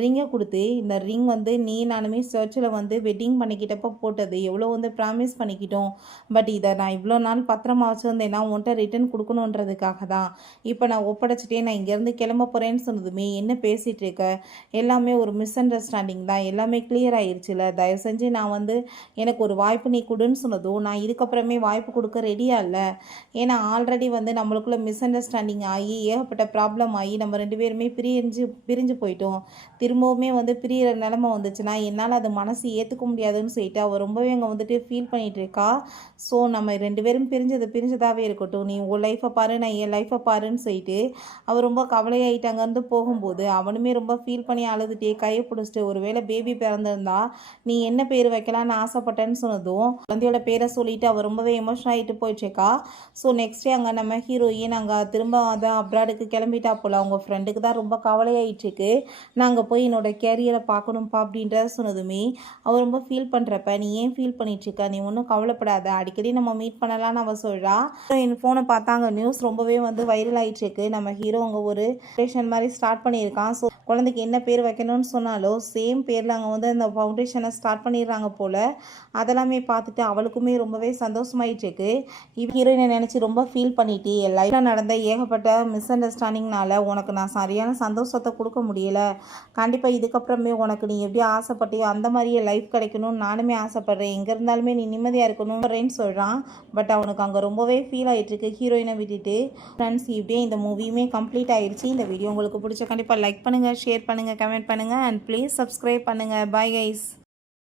ரிங்க குடுத்து, இந்த ரிங் வந்து நீ நானுமே சர்ச்சில வந்து வெட்டிங் பண்ணிக்கிட்டப்ப போட்டது. எவ்வளோ வந்து ப்ராமிஸ் பண்ணிக்கிட்டோம். பட் இத நான் இவ்வளோ நாள் பத்திரமா வச்சிருந்தேன்னா, உன்ட்ட ரிட்டர்ன் குடுக்கணுன்றதுக்காக தான். இப்ப நான் ஒப்படைச்சுட்டேன். நான் இங்கேருந்து கிளம்ப போறேன்னு சொன்னதுமே, "என்ன பேசிட்டு இருக்க? எல்லாமே ஒரு மிஸ் அண்டர்ஸ்டாண்டிங் தான். எல்லாமே கிளியர் ஆயிருச்சுல்ல. தயவு செஞ்சு நான் வந்து எனக்கு ஒரு வாய்ப்பு நீ குடுன்னு" சொன்னதும், நான் இதுக்கப்புறமே வாய்ப்பு குடுக்க ரெடியா இல்ல. ஏன்னா ஆல்ரெடி வந்து நம்மளுக்குள்ள மிஸ் அண்டர்ஸ்டாண்டிங் ஆகி, ஏகப்பட்ட ப்ராப்ளம் ஆகி, நம்ம 2 பேருமே பிரிஞ்சு போயிட்டோம். திரும்பவுமே வந்து பிரியிற நிலைமை வந்துச்சுன்னா, என்னால அது மனசு ஏத்துக்க முடியாதுன்னு சொல்லிட்டு, அவ ரொம்பவே அங்க வந்துட்டு ஃபீல் பண்ணிட்டு இருக்கா. ஸோ நம்ம 2 பேரும் பிரிஞ்சது பிரிஞ்சதாவே இருக்கட்டும். நீ உன் லைஃப்ப பாரு, நான் என் லைஃப்ப பாருன்னு சொல்லிட்டு, அவ ரொம்ப கவலையாயிட்டு அங்கேருந்து போகும்போது, அவனுமே ரொம்ப ஃபீல் பண்ணி அழுதுட்டே கைய பிடிச்சிட்டு, "ஒரு வேளை பேபி பிறந்திருந்தா, நீ என்ன பேர் வைக்கலான்னு ஆசைப்பட்டேன்னு" சொன்னதும், குழந்தையோட பேர சொல்லிட்டு அவ ரொம்பவே எமோஷனல் ஆயிட்டு போயிடுச்சுக்கா. ஸோ நெக்ஸ்ட் டே அங்க நம்ம ஹீரோயின் அங்க திரும்ப அதான் அப்ராடுக்கு கிளம்பிட்டா போல. அவங்க ஃப்ரெண்டுக்கு தான் ரொம்ப கவலையாயிட்டுருக்கு. "நான் அங்க போய் என்னோட கேரியர பார்க்கணும்ப்பா" அப்படின்றத சொன்னதுமே, அவ ரொம்ப ஃபீல் பண்றப்ப, "நீ ஏன் ஃபீல் பண்ணிட்டுருக்க? நீ ஒண்ணும் கவலைப்படாத. அடிக்கடி நம்ம மீட் பண்ணலாம்னு" அவ சொல்றா. ஹீரோயின் ஃபோன பார்த்தா அங்க நியூஸ் ரொம்பவே வந்து வைரல் ஆயிட்டுருக்கு. நம்ம ஹீரோ அங்க ஒரு ஃபவுண்டேஷன் மாரி ஸ்டார்ட் பண்ணியிருக்கான். ஸோ குழந்தைக்கு என்ன பேர் வைக்கணும்னு சொன்னாலோ, சேம் பேர்ல அங்க வந்து அந்த ஃபவுண்டேஷன ஸ்டார்ட் பண்ணிடுறாங்க போல. அதெல்லாமே பார்த்துட்டு அவளுக்குமே ரொம்பவே சந்தோஷமாயிட்டுருக்கு. ஹீரோயின நினைச்சு ரொம்ப ஃபீல் பண்ணிட்டு, "என் லைஃப்ல நடந்த ஏகப்பட்ட மிஸ் அண்டர்ஸ்டாண்டிங்னால உனக்கு நான் சரியான சந்தோஷத்த குடுக்க முடியல. கண்டிப்பா இதுக்கப்புறமே உனக்கு நீ எப்படி ஆசைப்பட்டியோ அந்த மாரியே லைஃப் கிடைக்கணும்னு நானுமே ஆசைப்படுறேன். எங்க இருந்தாலுமே நீ நிம்மதியா இருக்கணும்ன்றேன்னு" சொல்றான். பட் அவனுக்கு அங்க ரொம்பவே ஃபீல் ஆயிட்டுருக்கு ஹீரோயின விட்டுட்டு. ஃப்ரெண்ட்ஸ், இப்படியே இந்த மூவியுமே கம்ப்ளீட் ஆயிருச்சு. இந்த வீடியோ உங்களுக்கு பிடிச்சா கண்டிப்பா லைக் பண்ணுங்க, ஷேர் பண்ணுங்க, கமெண்ட் பண்ணுங்க அண்ட் ப்ளீஸ் சப்ஸ்கிரைப் பண்ணுங்க. Bye guys.